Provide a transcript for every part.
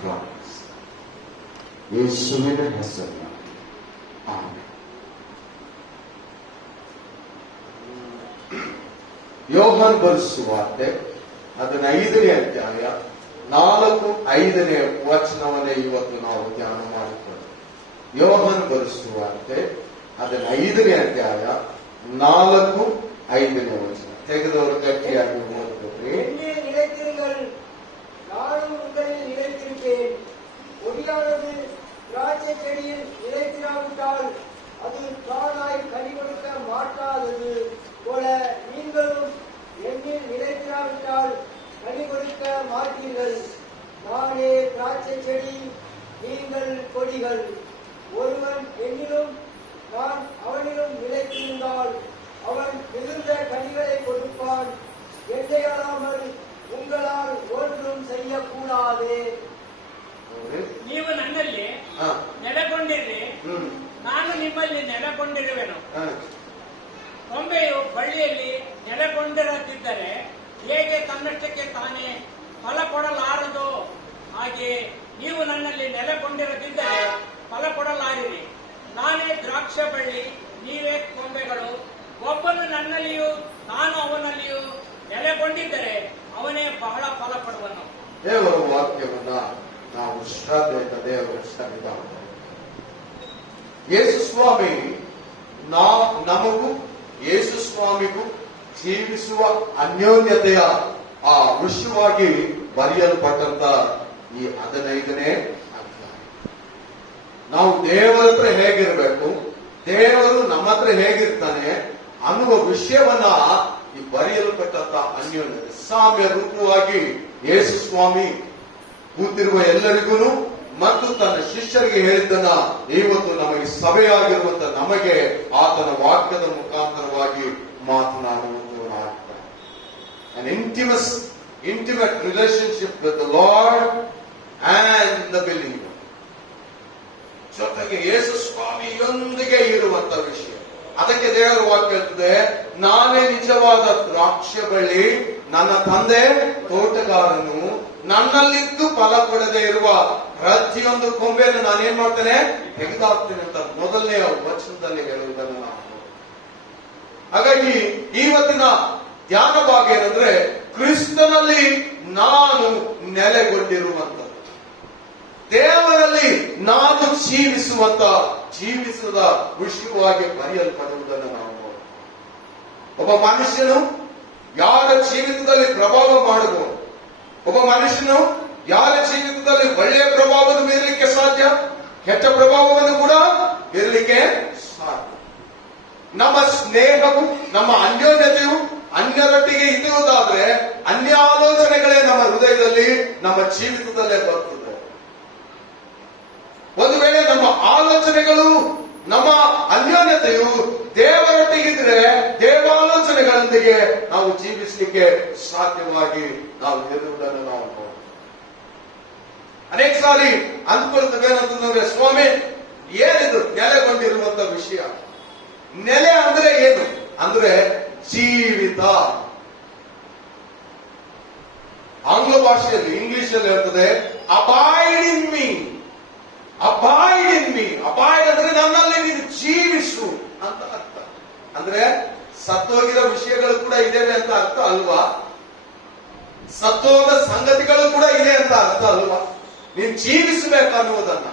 ಪ್ರಾರ್ಥಿಸ್ತಾರೆ. ಯೇಸುವಿನ ಹೆಸರಿನ ಆಮೆನ್. ಯೋಹಾನ ಬರೆಸುವಾರ್ತೆ 15ನೇ ಅಧ್ಯಾಯ 4-5ನೇ ವಚನವನ್ನೇ ಇವತ್ತು ನಾವು ಧ್ಯಾನ ಮಾಡಿಕೊಳ್ಳೋಣ. ಯೋಹಾನ ಬರೆಸುವಾರ್ತೆ 15ನೇ ಅಧ್ಯಾಯ 4-5ನೇ ವಚನ ತೆಗೆದವರು ಗಟ್ಟಿಯಾಗಿ ಓದಿದ್ರಿ. நானும் உங்களில் நிலைத்திருப்பேன். ஒடியானது திராட்சை செடியில் நிலைத்திராவிட்டால் அது தானாய் கனி கொடுக்க மாட்டாதது போல நீங்களும் என்னில் நிலைத்திராவிட்டால் கனி கொடுக்க மாட்டீர்கள். நானே திராட்சை செடி, நீங்கள் கொடிகள். ஒருவன் என்னிலும் நான் அவனிலும் நிலைத்திருந்தால் அவன் மிகுந்த கனிகளை கொடுப்பான். என்னை அல்லாமல் உங்களால் ஒன்றும் செய்யக்கூடாது. ನೀವು ನನ್ನಲ್ಲಿ ನೆಲೆಗೊಂಡಿರಿ, ನಾನು ನಿಮ್ಮಲ್ಲಿ ನೆಲೆಗೊಂಡಿರುವೆನು. ಕೊಂಬೆಯು ಬಳ್ಳಿಯಲ್ಲಿ ನೆಲೆಗೊಂಡಿರದಿದ್ದರೆ ಹೇಗೆ ತನ್ನಷ್ಟಕ್ಕೆ ತಾನೇ ಫಲ ಕೊಡಲಾರದು, ಹಾಗೆ ನೀವು ನನ್ನಲ್ಲಿ ನೆಲೆಗೊಂಡಿರದಿದ್ದರೆ ಫಲ ಕೊಡಲಾರಿರಿ. ನಾನೇ ದ್ರಾಕ್ಷ ಬಳ್ಳಿ, ನೀವೇ ಕೊಂಬೆಗಳು. ಒಬ್ಬನು ನನ್ನಲ್ಲಿಯೂ ನಾನು ಅವನಲ್ಲಿಯೂ ನೆಲೆಗೊಂಡಿದ್ದರೆ ಅವನೇ ಬಹಳ ಫಲ ಕೊಡುವನು. ದೇವರ ವಾಕ್ಯವನ್ನ ನಾವು ಶ್ರದ್ಧೆಯಿಂದ ದೇವರ ಸನ್ನಿಧಾನ ಯೇಸು ಸ್ವಾಮಿ ನಮಗೂ ಯೇಸು ಸ್ವಾಮಿಗೂ ಜೀವಿಸುವ ಅನ್ಯೋನ್ಯತೆಯ ಆ ವಿಷಯವಾಗಿ ಬರೆಯಲ್ಪಟ್ಟಂತ ಈ 15ನೇ ಅಧ್ಯಾಯ. ನಾವು ದೇವರ ಹತ್ರ ಹೇಗಿರಬೇಕು, ದೇವರು ನಮ್ಮ ಹತ್ರ ಹೇಗಿರ್ತಾನೆ ಅನ್ನುವ ವಿಷಯವನ್ನ ಈ ಬರೆಯಲ್ಪಟ್ಟಂತ ಅನ್ಯೋನ್ಯತೆ ಸಾಮ್ಯ ರೂಪವಾಗಿ ಯೇಸು ಸ್ವಾಮಿ ಕೂತಿರುವ ಎಲ್ಲರಿಗೂ ಮತ್ತು ತನ್ನ ಶಿಷ್ಯರಿಗೆ ಹೇಳಿದ್ದನ್ನ ಇವತ್ತು ನಮಗೆ ಸಭೆಯಾಗಿರುವಂತ ನಮಗೆ ಆತನ ವಾಕ್ಯದ ಮುಖಾಂತರವಾಗಿ ಮಾತನಾಡುವಂತವರಾಗ್ತಾರೆ. An intimate relationship with the Lord and the believer. ಜೊತೆಗೆ ಯೇಸು ಸ್ವಾಮಿಯೊಂದಿಗೆ ಇರುವಂತ ವಿಷಯ. ಅದಕ್ಕೆ ದೇವರ ವಾಕ್ಯ ಹೇಳ್ತದೆ, ನಾನೇ ನಿಜವಾದ ದ್ರಾಕ್ಷ ಬಳ್ಳಿ, ನನ್ನ ತಂದೆ ತೋಟಗಾರನು. ನನ್ನಲ್ಲಿದ್ದು ಫಲ ಕೊಡದೆ ಇರುವ ಪ್ರತಿಯೊಂದು ಕೊಂಬೆಯನ್ನು ನಾನೇನ್ ಮಾಡ್ತೇನೆ, ತೆಗೆದಾಕ್ತೇನೆ ಅಂತ ಮೊದಲನೆಯ ವಚನದಲ್ಲಿ ಹೇಳುವುದನ್ನು ನಾವು. ಹಾಗಾಗಿ ಇವತ್ತಿನ ಧ್ಯಾನ ಭಾಗ ಏನಂದ್ರೆ, ಕ್ರಿಸ್ತನಲ್ಲಿ ನಾನು ನೆಲೆಗೊಂಡಿರುವಂತ, ದೇವರಲ್ಲಿ ನಾನು ಜೀವಿಸದ ವಿಷಯವಾಗಿ ಬರೆಯಲ್ಪಡುವುದನ್ನು ನಾವು ನೋಡೋಣ. ಒಬ್ಬ ಮನುಷ್ಯನು ಯಾರ ಜೀವಿತದಲ್ಲಿ ಪ್ರಭಾವ ಮಾಡಬಹುದು, ಒಬ್ಬ ಮನುಷ್ಯನು ಯಾರ ಜೀವಿತದಲ್ಲಿ ಒಳ್ಳೆಯ ಪ್ರಭಾವವನ್ನು ಬೀರಲಿಕ್ಕೆ ಸಾಧ್ಯ, ಕೆಟ್ಟ ಪ್ರಭಾವವನ್ನು ಕೂಡ ಬೀರಲಿಕ್ಕೆ ಸಾಧ್ಯ. ನಮ್ಮ ಸ್ನೇಹವು, ನಮ್ಮ ಅನ್ಯೋನ್ಯತೆಯು ಅನ್ಯರೊಟ್ಟಿಗೆ ಇರುವುದಾದ್ರೆ ಅನ್ಯ ಆಲೋಚನೆಗಳೇ ನಮ್ಮ ಹೃದಯದಲ್ಲಿ, ನಮ್ಮ ಜೀವಿತದಲ್ಲೇ ಬರ್ತದೆ. ಒಂದು ವೇಳೆ ನಮ್ಮ ಆಲೋಚನೆಗಳು, ನಮ್ಮ ಅನ್ಯೋನ್ಯತೆಯು ದೇವರೊಟ್ಟಿಗಿದ್ರೆ ದೇವಾಲೋಚನೆಗಳೊಂದಿಗೆ ನಾವು ಜೀವಿಸಲಿಕ್ಕೆ ಸಾಧ್ಯವಾಗಿ ನಾವು ಇರುವುದನ್ನು ನಾವು ನೋಡೋಣ. ಅನೇಕ ಸಾರಿ ಅಂದ್ಕೊಳ್ತೇವೆ ಏನಂತಂದ್ರೆ, ಸ್ವಾಮಿ ಏನಿದು ನೆಲೆಗೊಂಡಿರುವಂತ ವಿಷಯ? ನೆಲೆ ಅಂದ್ರೆ ಏನು ಅಂದ್ರೆ ಜೀವಿತ. ಆಂಗ್ಲ ಭಾಷೆಯಲ್ಲಿ, ಇಂಗ್ಲಿಷ್ ಅಲ್ಲಿ ಹೇಳ್ತದೆ ಅಬೈಡ್ ಇನ್ ಮೀ. ಅಬೈಡ್ ಅಂದ್ರೆ ನನ್ನಲ್ಲಿ ನೀನು ಜೀವಿಸು ಅಂತ ಅರ್ಥ. ಅಂದ್ರೆ ಸತ್ತೋಗಿರೋ ವಿಷಯಗಳು ಕೂಡ ಇದೇವೆ ಅಂತ ಅರ್ಥ ಅಲ್ವಾ? ಸತ್ತೋದ ಸಂಗತಿಗಳು ಕೂಡ ಇದೆ ಅಂತ ಅರ್ಥ ಅಲ್ವಾ? ನೀನು ಜೀವಿಸಬೇಕನ್ನುವುದನ್ನ,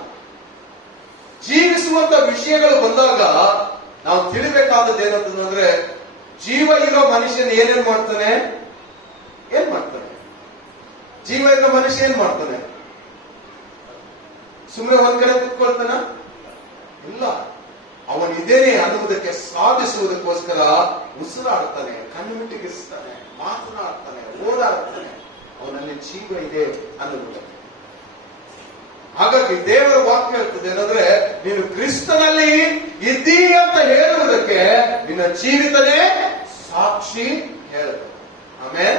ಜೀವಿಸುವಂತ ವಿಷಯಗಳು ಬಂದಾಗ ನಾವು ತಿಳಿಬೇಕಾದದ್ದು ಏನಂತಂದ್ರೆ, ಜೀವ ಇರೋ ಮನುಷ್ಯನ ಏನ್ ಮಾಡ್ತಾನೆ? ಜೀವ ಇರೋ ಮನುಷ್ಯ ಏನ್ ಮಾಡ್ತಾನೆ? ಸುಮ್ಮನೆ ಒಂದ್ ಕಡೆ ಕುತ್ಕೊಳ್ತಾನ? ಇಲ್ಲ. ಅವನಿದ್ದೇನೆ ಅನ್ನುವುದಕ್ಕೆ ಸಾಧಿಸುವುದಕ್ಕೋಸ್ಕರ ಉಸಿರಾಡ್ತಾನೆ, ಕಣ್ಣುಮಿಟ್ಟಿಗಿಸ್ತಾನೆ, ಮಾತನಾಡ್ತಾನೆ, ಓಡಾಡ್ತಾನೆ. ಅವನಲ್ಲಿ ಜೀವ ಇದೆ ಅನ್ನುವುದಕ್ಕೆ. ಹಾಗಾಗಿ ದೇವರ ವಾಕ್ಯ ಹೇಳ್ತದೆ ಏನಂದ್ರೆ, ನೀನು ಕ್ರಿಸ್ತನಲ್ಲಿ ಇದ್ದೀ ಅಂತ ಹೇಳುವುದಕ್ಕೆ ನಿನ್ನ ಜೀವಿತನೇ ಸಾಕ್ಷಿ ಹೇಳುತ್ತದೆ. ಆಮೇಲೆ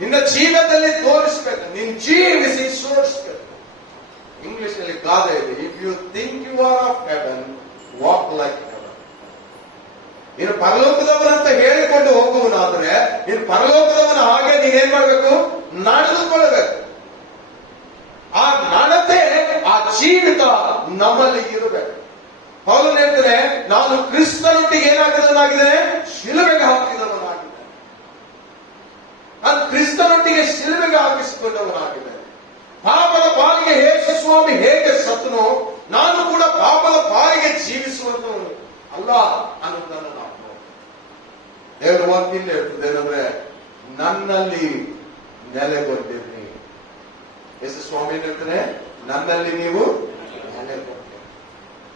ನಿನ್ನ ಜೀವನದಲ್ಲಿ ತೋರಿಸ್ಬೇಕು, ನೀನು ಜೀವಿಸಿ ತೋರಿಸ್ಬೇಕು. ಇಂಗ್ಲಿಷ್ ನಲ್ಲಿ ಗಾದೆ ಇದೆ, if you think you are of heaven, walk like heaven. ನೀನು ಪರಲೋಕದವನಂತ ಹೇಳಿಕೊಂಡು ಹೋಗುವನಾದ್ರೆ ನೀನು ಪರಲೋಕದವನ ಹಾಗೆ ನೀನೇನ್ ಮಾಡ್ಬೇಕು? ನಡೆದುಕೊಳ್ಳಬೇಕು. ನಮ್ಮಲ್ಲಿ ಇರಬೇಕು. ಪೌಲನು ಹೇಳ್ತಾನೆ, ನಾನು ಕ್ರಿಸ್ತನೊಟ್ಟಿಗೆ ಏನಾಗಿದ್ದಾನಾಗಿದ್ದೇನೆ, ಶಿಲುಬೆಗೆ ಹಾಕಿದವನಾಗಿದ್ದೇನೆ. ನಾನು ಕ್ರಿಸ್ತನೊಟ್ಟಿಗೆ ಶಿಲುಬೆಗೆ ಹಾಕಿಸಿಕೊಂಡವನಾಗಿದ್ದೇನೆ. ಪಾಪದ ಪಾಲಿಗೆ ಯೇಸು ಸ್ವಾಮಿ ಹೇಗೆ ಸತ್ತನೋ, ನಾನು ಕೂಡ ಪಾಪದ ಪಾಲಿಗೆ ಜೀವಿಸುವಂತವನು ಅಲ್ಲ ಅನ್ನೋದನ್ನು ನಾವು ದೇವರ ವಾಕ್ಯ ಹೇಳ್ತದೆ. ಏನಂದ್ರೆ, ನನ್ನಲ್ಲಿ ನೆಲೆಗೊಂಡಿರ್ರಿ. ಯೇಸು ಸ್ವಾಮಿ ಹೇಳ್ತಾನೆ, ನನ್ನಲ್ಲಿ ನೀವು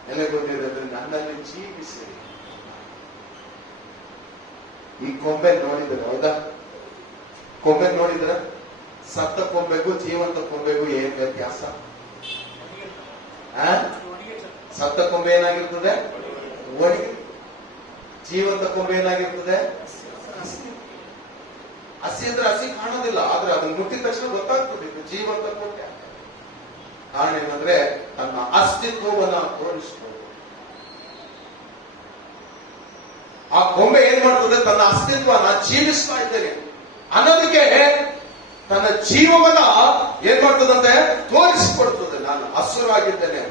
ನೆಲೆಗೊಂಡಿದ್ರೆ ನನ್ನಲ್ಲಿ ಜೀವಿಸಿರಿ. ಈ ಕೊಂಬೆ ನೋಡಿದ್ರೆ, ಹೌದಾ? ಕೊಂಬೆ ನೋಡಿದ್ರ? ಸತ್ತ ಕೊಂಬೆಗೂ ಜೀವಂತ ಕೊಂಬೆಗೂ ಏನ್ ವ್ಯತ್ಯಾಸ? ಸತ್ತ ಕೊಂಬೆ ಏನಾಗಿರ್ತದೆ? ಒಣಗಿ. ಜೀವಂತ ಕೊಂಬೆ ಏನಾಗಿರ್ತದೆ? ಹಸಿ ಅಂದ್ರೆ ಹಸಿ ಕಾಣೋದಿಲ್ಲ, ಆದ್ರೆ ಅದನ್ನ ಮುಟ್ಟಿದ ತಕ್ಷಣ ಗೊತ್ತಾಗ್ತದೆ ಇದು ಜೀವಂತ ಕೊಂಬೆ. ಕಾರಣ ಏನಂದ್ರೆ, ತನ್ನ ಅಸ್ತಿತ್ವವನ್ನ ತೋರಿಸ್ಬೋದು. ಆ ಕೊಂಬೆ ಏನ್ ಮಾಡ್ತದೆ? ತನ್ನ ಅಸ್ತಿತ್ವನ ಜೀವಿಸ್ತಾ ಇದ್ದೇನೆ ಅನ್ನೋದಕ್ಕೆ ತನ್ನ ಜೀವವನ್ನ ಏನ್ ಮಾಡ್ತದಂತೆ ತೋರಿಸಿಕೊಡ್ತದೆ. ನಾನು ಹಸುರಾಗಿದ್ದೇನೆ,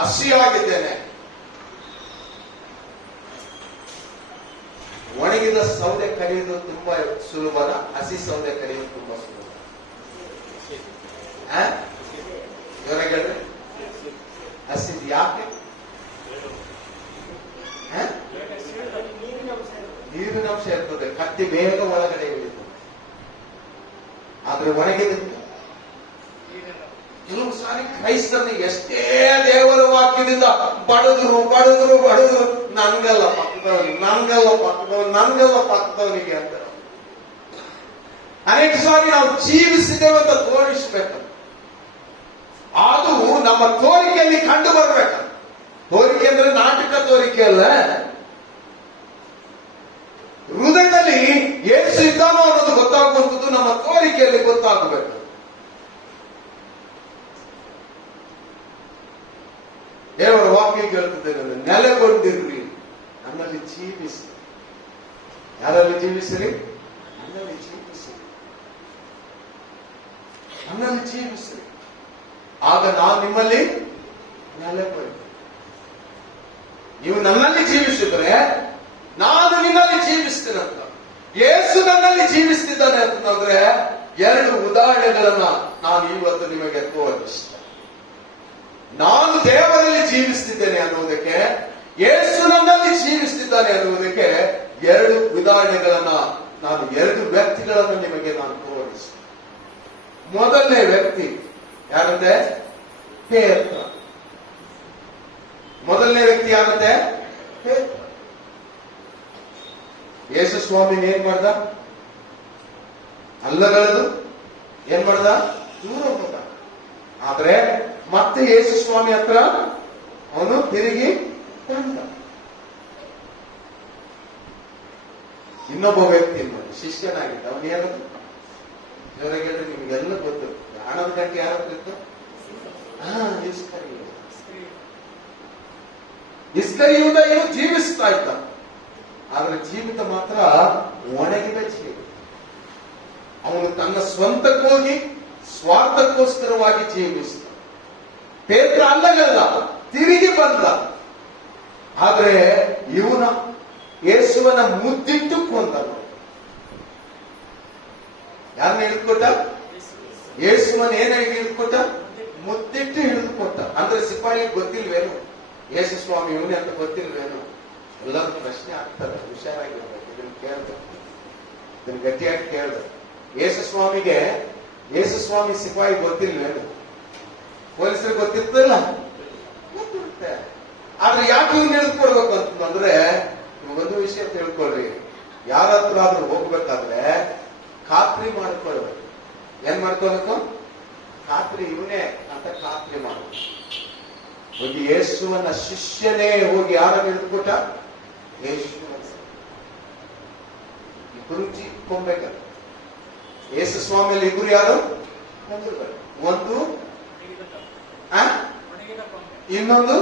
ಹಸಿಯಾಗಿದ್ದೇನೆ. ಒಣಗಿದ ಸೌದೆ ಕರೆಯುವುದು ತುಂಬಾ ಸುಲಭನ, ಹಸಿ ಸೌದೆ ಕರೆಯುವುದು ತುಂಬಾ ಸುಲಭ? ಹೇಳ್ರಿ, ಹಸಿದ್ ಯಾಕೆ? ನೀರಿನ ಅಂಶ ಇರ್ತದೆ, ಕತ್ತಿ ಬೇಗ ಒಳಗಡೆ ಇಳಿತು. ಆದ್ರೆ ಒಣಗಿದ ಕೆಲವು ಸಾರಿ ಕ್ರೈಸ್ತನಿಗೆ ಎಷ್ಟೇ ದೇವರ ವಾಕ್ಯದಿಂದ ಬಡದ್ರು ನನ್ಗೆಲ್ಲ ಪಕ್ಕದವನಿಗೆ ಅಂತ ಅನೇಕ ಸಾರಿ ನಾವು ಜೀವಿಸಿದ್ದೇವೆ ಅಂತ ತೋರಿಸ್ಬೇಕು. ಅದು ನಮ್ಮ ತೋರಿಕೆಯಲ್ಲಿ ಕಂಡು ಬರ್ಬೇಕು. ತೋರಿಕೆ ಅಂದ್ರೆ ನಾಟಕ ತೋರಿಕೆ ಅಲ್ಲ, ಹೃದಯದಲ್ಲಿ ಏಸು ಇದ್ದಾನೋ ಅನ್ನೋದು ಗೊತ್ತಾಗುವಂಥದ್ದು ನಮ್ಮ ತೋರಿಕೆಯಲ್ಲಿ ಗೊತ್ತಾಗಬೇಕು. ದೇವರ ವಾಕ್ಯ ಕೇಳ್ತಿದ್ದೇನೆ, ನೆಲೆಗೊಂಡಿರ್ರಿ, ನನ್ನಲ್ಲಿ ಜೀವಿಸಿ. ಯಾರಲ್ಲಿ ಜೀವಿಸಿರಿ? ನನ್ನಲ್ಲಿ ಜೀವಿಸಿರಿ, ನನ್ನಲ್ಲಿ ಜೀವಿಸಿರಿ. ಆಗ ನಾನು ನಿಮ್ಮಲ್ಲಿ ನೆಲೆಗೊಂಡು. ನೀವು ನನ್ನಲ್ಲಿ ಜೀವಿಸಿದ್ರೆ ನಾನು ನಿನ್ನಲ್ಲಿ ಜೀವಿಸ್ತೇನಂತ. ಯೇಸು ನನ್ನಲ್ಲಿ ಜೀವಿಸ್ತಿದ್ದಾನೆ ಅಂತಂದ್ರೆ ಎರಡು ಉದಾಹರಣೆಗಳನ್ನ ನಾನು ಇವತ್ತು ನಿಮಗೆ ತೋರಿಸ್ತೇನೆ. ನಾನು ದೇವರಲ್ಲಿ ಜೀವಿಸ್ತಿದ್ದೇನೆ ಅನ್ನುವುದಕ್ಕೆ, ಯೇಸು ನನ್ನಲ್ಲಿ ಜೀವಿಸ್ತಿದ್ದಾನೆ ಅನ್ನುವುದಕ್ಕೆ ಎರಡು ಉದಾಹರಣೆಗಳನ್ನ ನಾನು, ಎರಡು ವ್ಯಕ್ತಿಗಳನ್ನು ನಿಮಗೆ ನಾನು ತೋರಿಸ್ತೇನೆ. ಮೊದಲನೇ ವ್ಯಕ್ತಿ ಯಾರಂತೆ? ಪೇತ್ರ. ಮೊದಲನೇ ವ್ಯಕ್ತಿ ಯಾರಂತೆ? ಪೇತ್ರ. ಯೇಸು ಸ್ವಾಮಿ ಏನ್ ಮಾಡ್ದ? ಅಲ್ಲಗಳದು ಏನ್ ಮಾಡ್ದ? ದೂರ ಹೋದ. ಆದ್ರೆ ಮತ್ತೆ ಯೇಸು ಸ್ವಾಮಿ ಹತ್ರ ಅವನು ತಿರುಗಿ ಬಂದ. ಇನ್ನೊಬ್ಬ ವ್ಯಕ್ತಿ ಶಿಷ್ಯನಾಗಿದ್ದ. ಅವನೇನದು? ಇವರಿಗೆ ನಿಮ್ಗೆಲ್ಲ ಗೊತ್ತು. ಹಣದ ಗಂಟೆ ಯಾರ ಇತ್ತು? ಇಸ್ಕರಿಯೂದ ಏನು ಜೀವಿಸ್ತಾ ಇದ್ದ, ಆದ್ರೆ ಜೀವಿತ ಮಾತ್ರ ಒಣಗಿದ ಜೀವ. ಅವನು ತನ್ನ ಸ್ವಂತಕ್ಕೋಗಿ ಸ್ವಾರ್ಥಕ್ಕೋಸ್ಕರವಾಗಿ ಜೀವಿಸಿದ. ಪೇತ್ರ ಅಲ್ಲಗಲ್ಲ, ತಿರುಗಿ ಬಂದ. ಆದ್ರೆ ಇವನ ಯೇಸುವನ ಮುದ್ದಿಟ್ಟು ಕೊಂದನು. ಯಾರನ್ನ ಹಿಡಿದುಕೊಟ್ಟ? ಯೇಸುವನ ಏನಾಗಿ ಹಿಡಿದುಕೊಟ್ಟ? ಮುದ್ದಿಟ್ಟು ಹಿಡಿದುಕೊಟ್ಟ. ಅಂದ್ರೆ ಸಿಪಾಯಿ ಗೊತ್ತಿಲ್ವೇನು ಯೇಸು ಸ್ವಾಮಿ ಇವನೇ ಅಂತ ಗೊತ್ತಿಲ್ವೇನು? ಎಲ್ಲರೂ ಪ್ರಶ್ನೆ ಆಗ್ತದೆ. ಹುಷಾರಾಗಿರ್ಬೇಕು. ಇದನ್ನ ಕೇಳ್ಬೇಕು, ಇದನ್ನ ಗಟ್ಟಿಯಾಗಿ ಕೇಳ್ಬೇಕು. ಯೇಸು ಸ್ವಾಮಿ ಸಿಪಾಯಿ ಗೊತ್ತಿಲ್ವೇನು? ಪೊಲೀಸರಿಗೆ ಗೊತ್ತಿರ್ತಲ್ಲ, ಗೊತ್ತಿರುತ್ತೆ. ಆದ್ರೆ ಯಾಕೆ ಇವ್ನು ಹಿಡಿದುಕೊಡ್ಬೇಕು ಅಂತಂದ್ರೆ, ಒಂದು ವಿಷಯ ತಿಳ್ಕೊಳ್ರಿ. ಯಾರ ಹತ್ರ ಆದ್ರೂ ಹೋಗ್ಬೇಕಾದ್ರೆ ಖಾತ್ರಿ ಮಾಡ್ಕೊಳ್ಬೇಕು. ಏನ್ ಮಾಡ್ಕೋಬೇಕು? ಖಾತ್ರಿ ಇವನೇ ಅಂತ ಖಾತ್ರಿ ಮಾಡ್ಬೇಕು. ಹೋಗಿ ಯೇಸುವನ ಶಿಷ್ಯನೇ ಹೋಗಿ ಯಾರನ್ನು ಹಿಡಿದುಕೊಟ್ಟ? ಯೇಸುವನ. ಇಬ್ಬರು ಕೊಂಬೇಕಲ್ಲ. ಯೇಸು ಸ್ವಾಮಿಯಲ್ಲಿ ಇಬ್ಬರು ಯಾರು? ಒಂದು ಇನ್ನೊಂದು.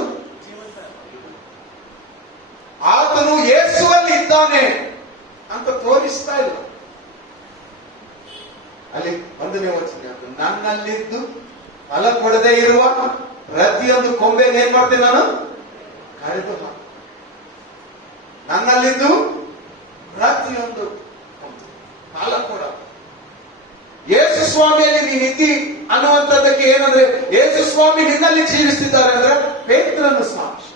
ಆತನು ಯೇಸುವಲ್ಲಿ ಇದ್ದಾನೆ ಅಂತ ತೋರಿಸ್ತಾ ಇಲ್ಲ. ಅಲ್ಲಿ 1ನೇ ವಚನ, ನನ್ನಲ್ಲಿದ್ದು ಫಲ ಕೊಡದೇ ಇರುವ ಪ್ರತಿಯೊಂದು ಕೊಂಬೆನ ಏನ್ ಮಾಡ್ತೀನಿ ನಾನು? ಕಡಿದು ಹಾಕ್ತೀನಿ. ನನ್ನಲ್ಲಿದ್ದು ಪ್ರತಿಯೊಂದು ಕಾಲ ಕೂಡ ಯೇಸು ಸ್ವಾಮಿಯಲ್ಲಿ ನೀನಿದ್ದಿ ಅನ್ನುವಂಥದ್ದಕ್ಕೆ ಏನಂದ್ರೆ, ಯೇಸು ಸ್ವಾಮಿ ನಿನ್ನಲ್ಲಿ ಜೀವಿಸ್ತಿದ್ದಾರೆ ಅಂದ್ರೆ ಪೇತ್ರನು ಸಾಕ್ಷಿ.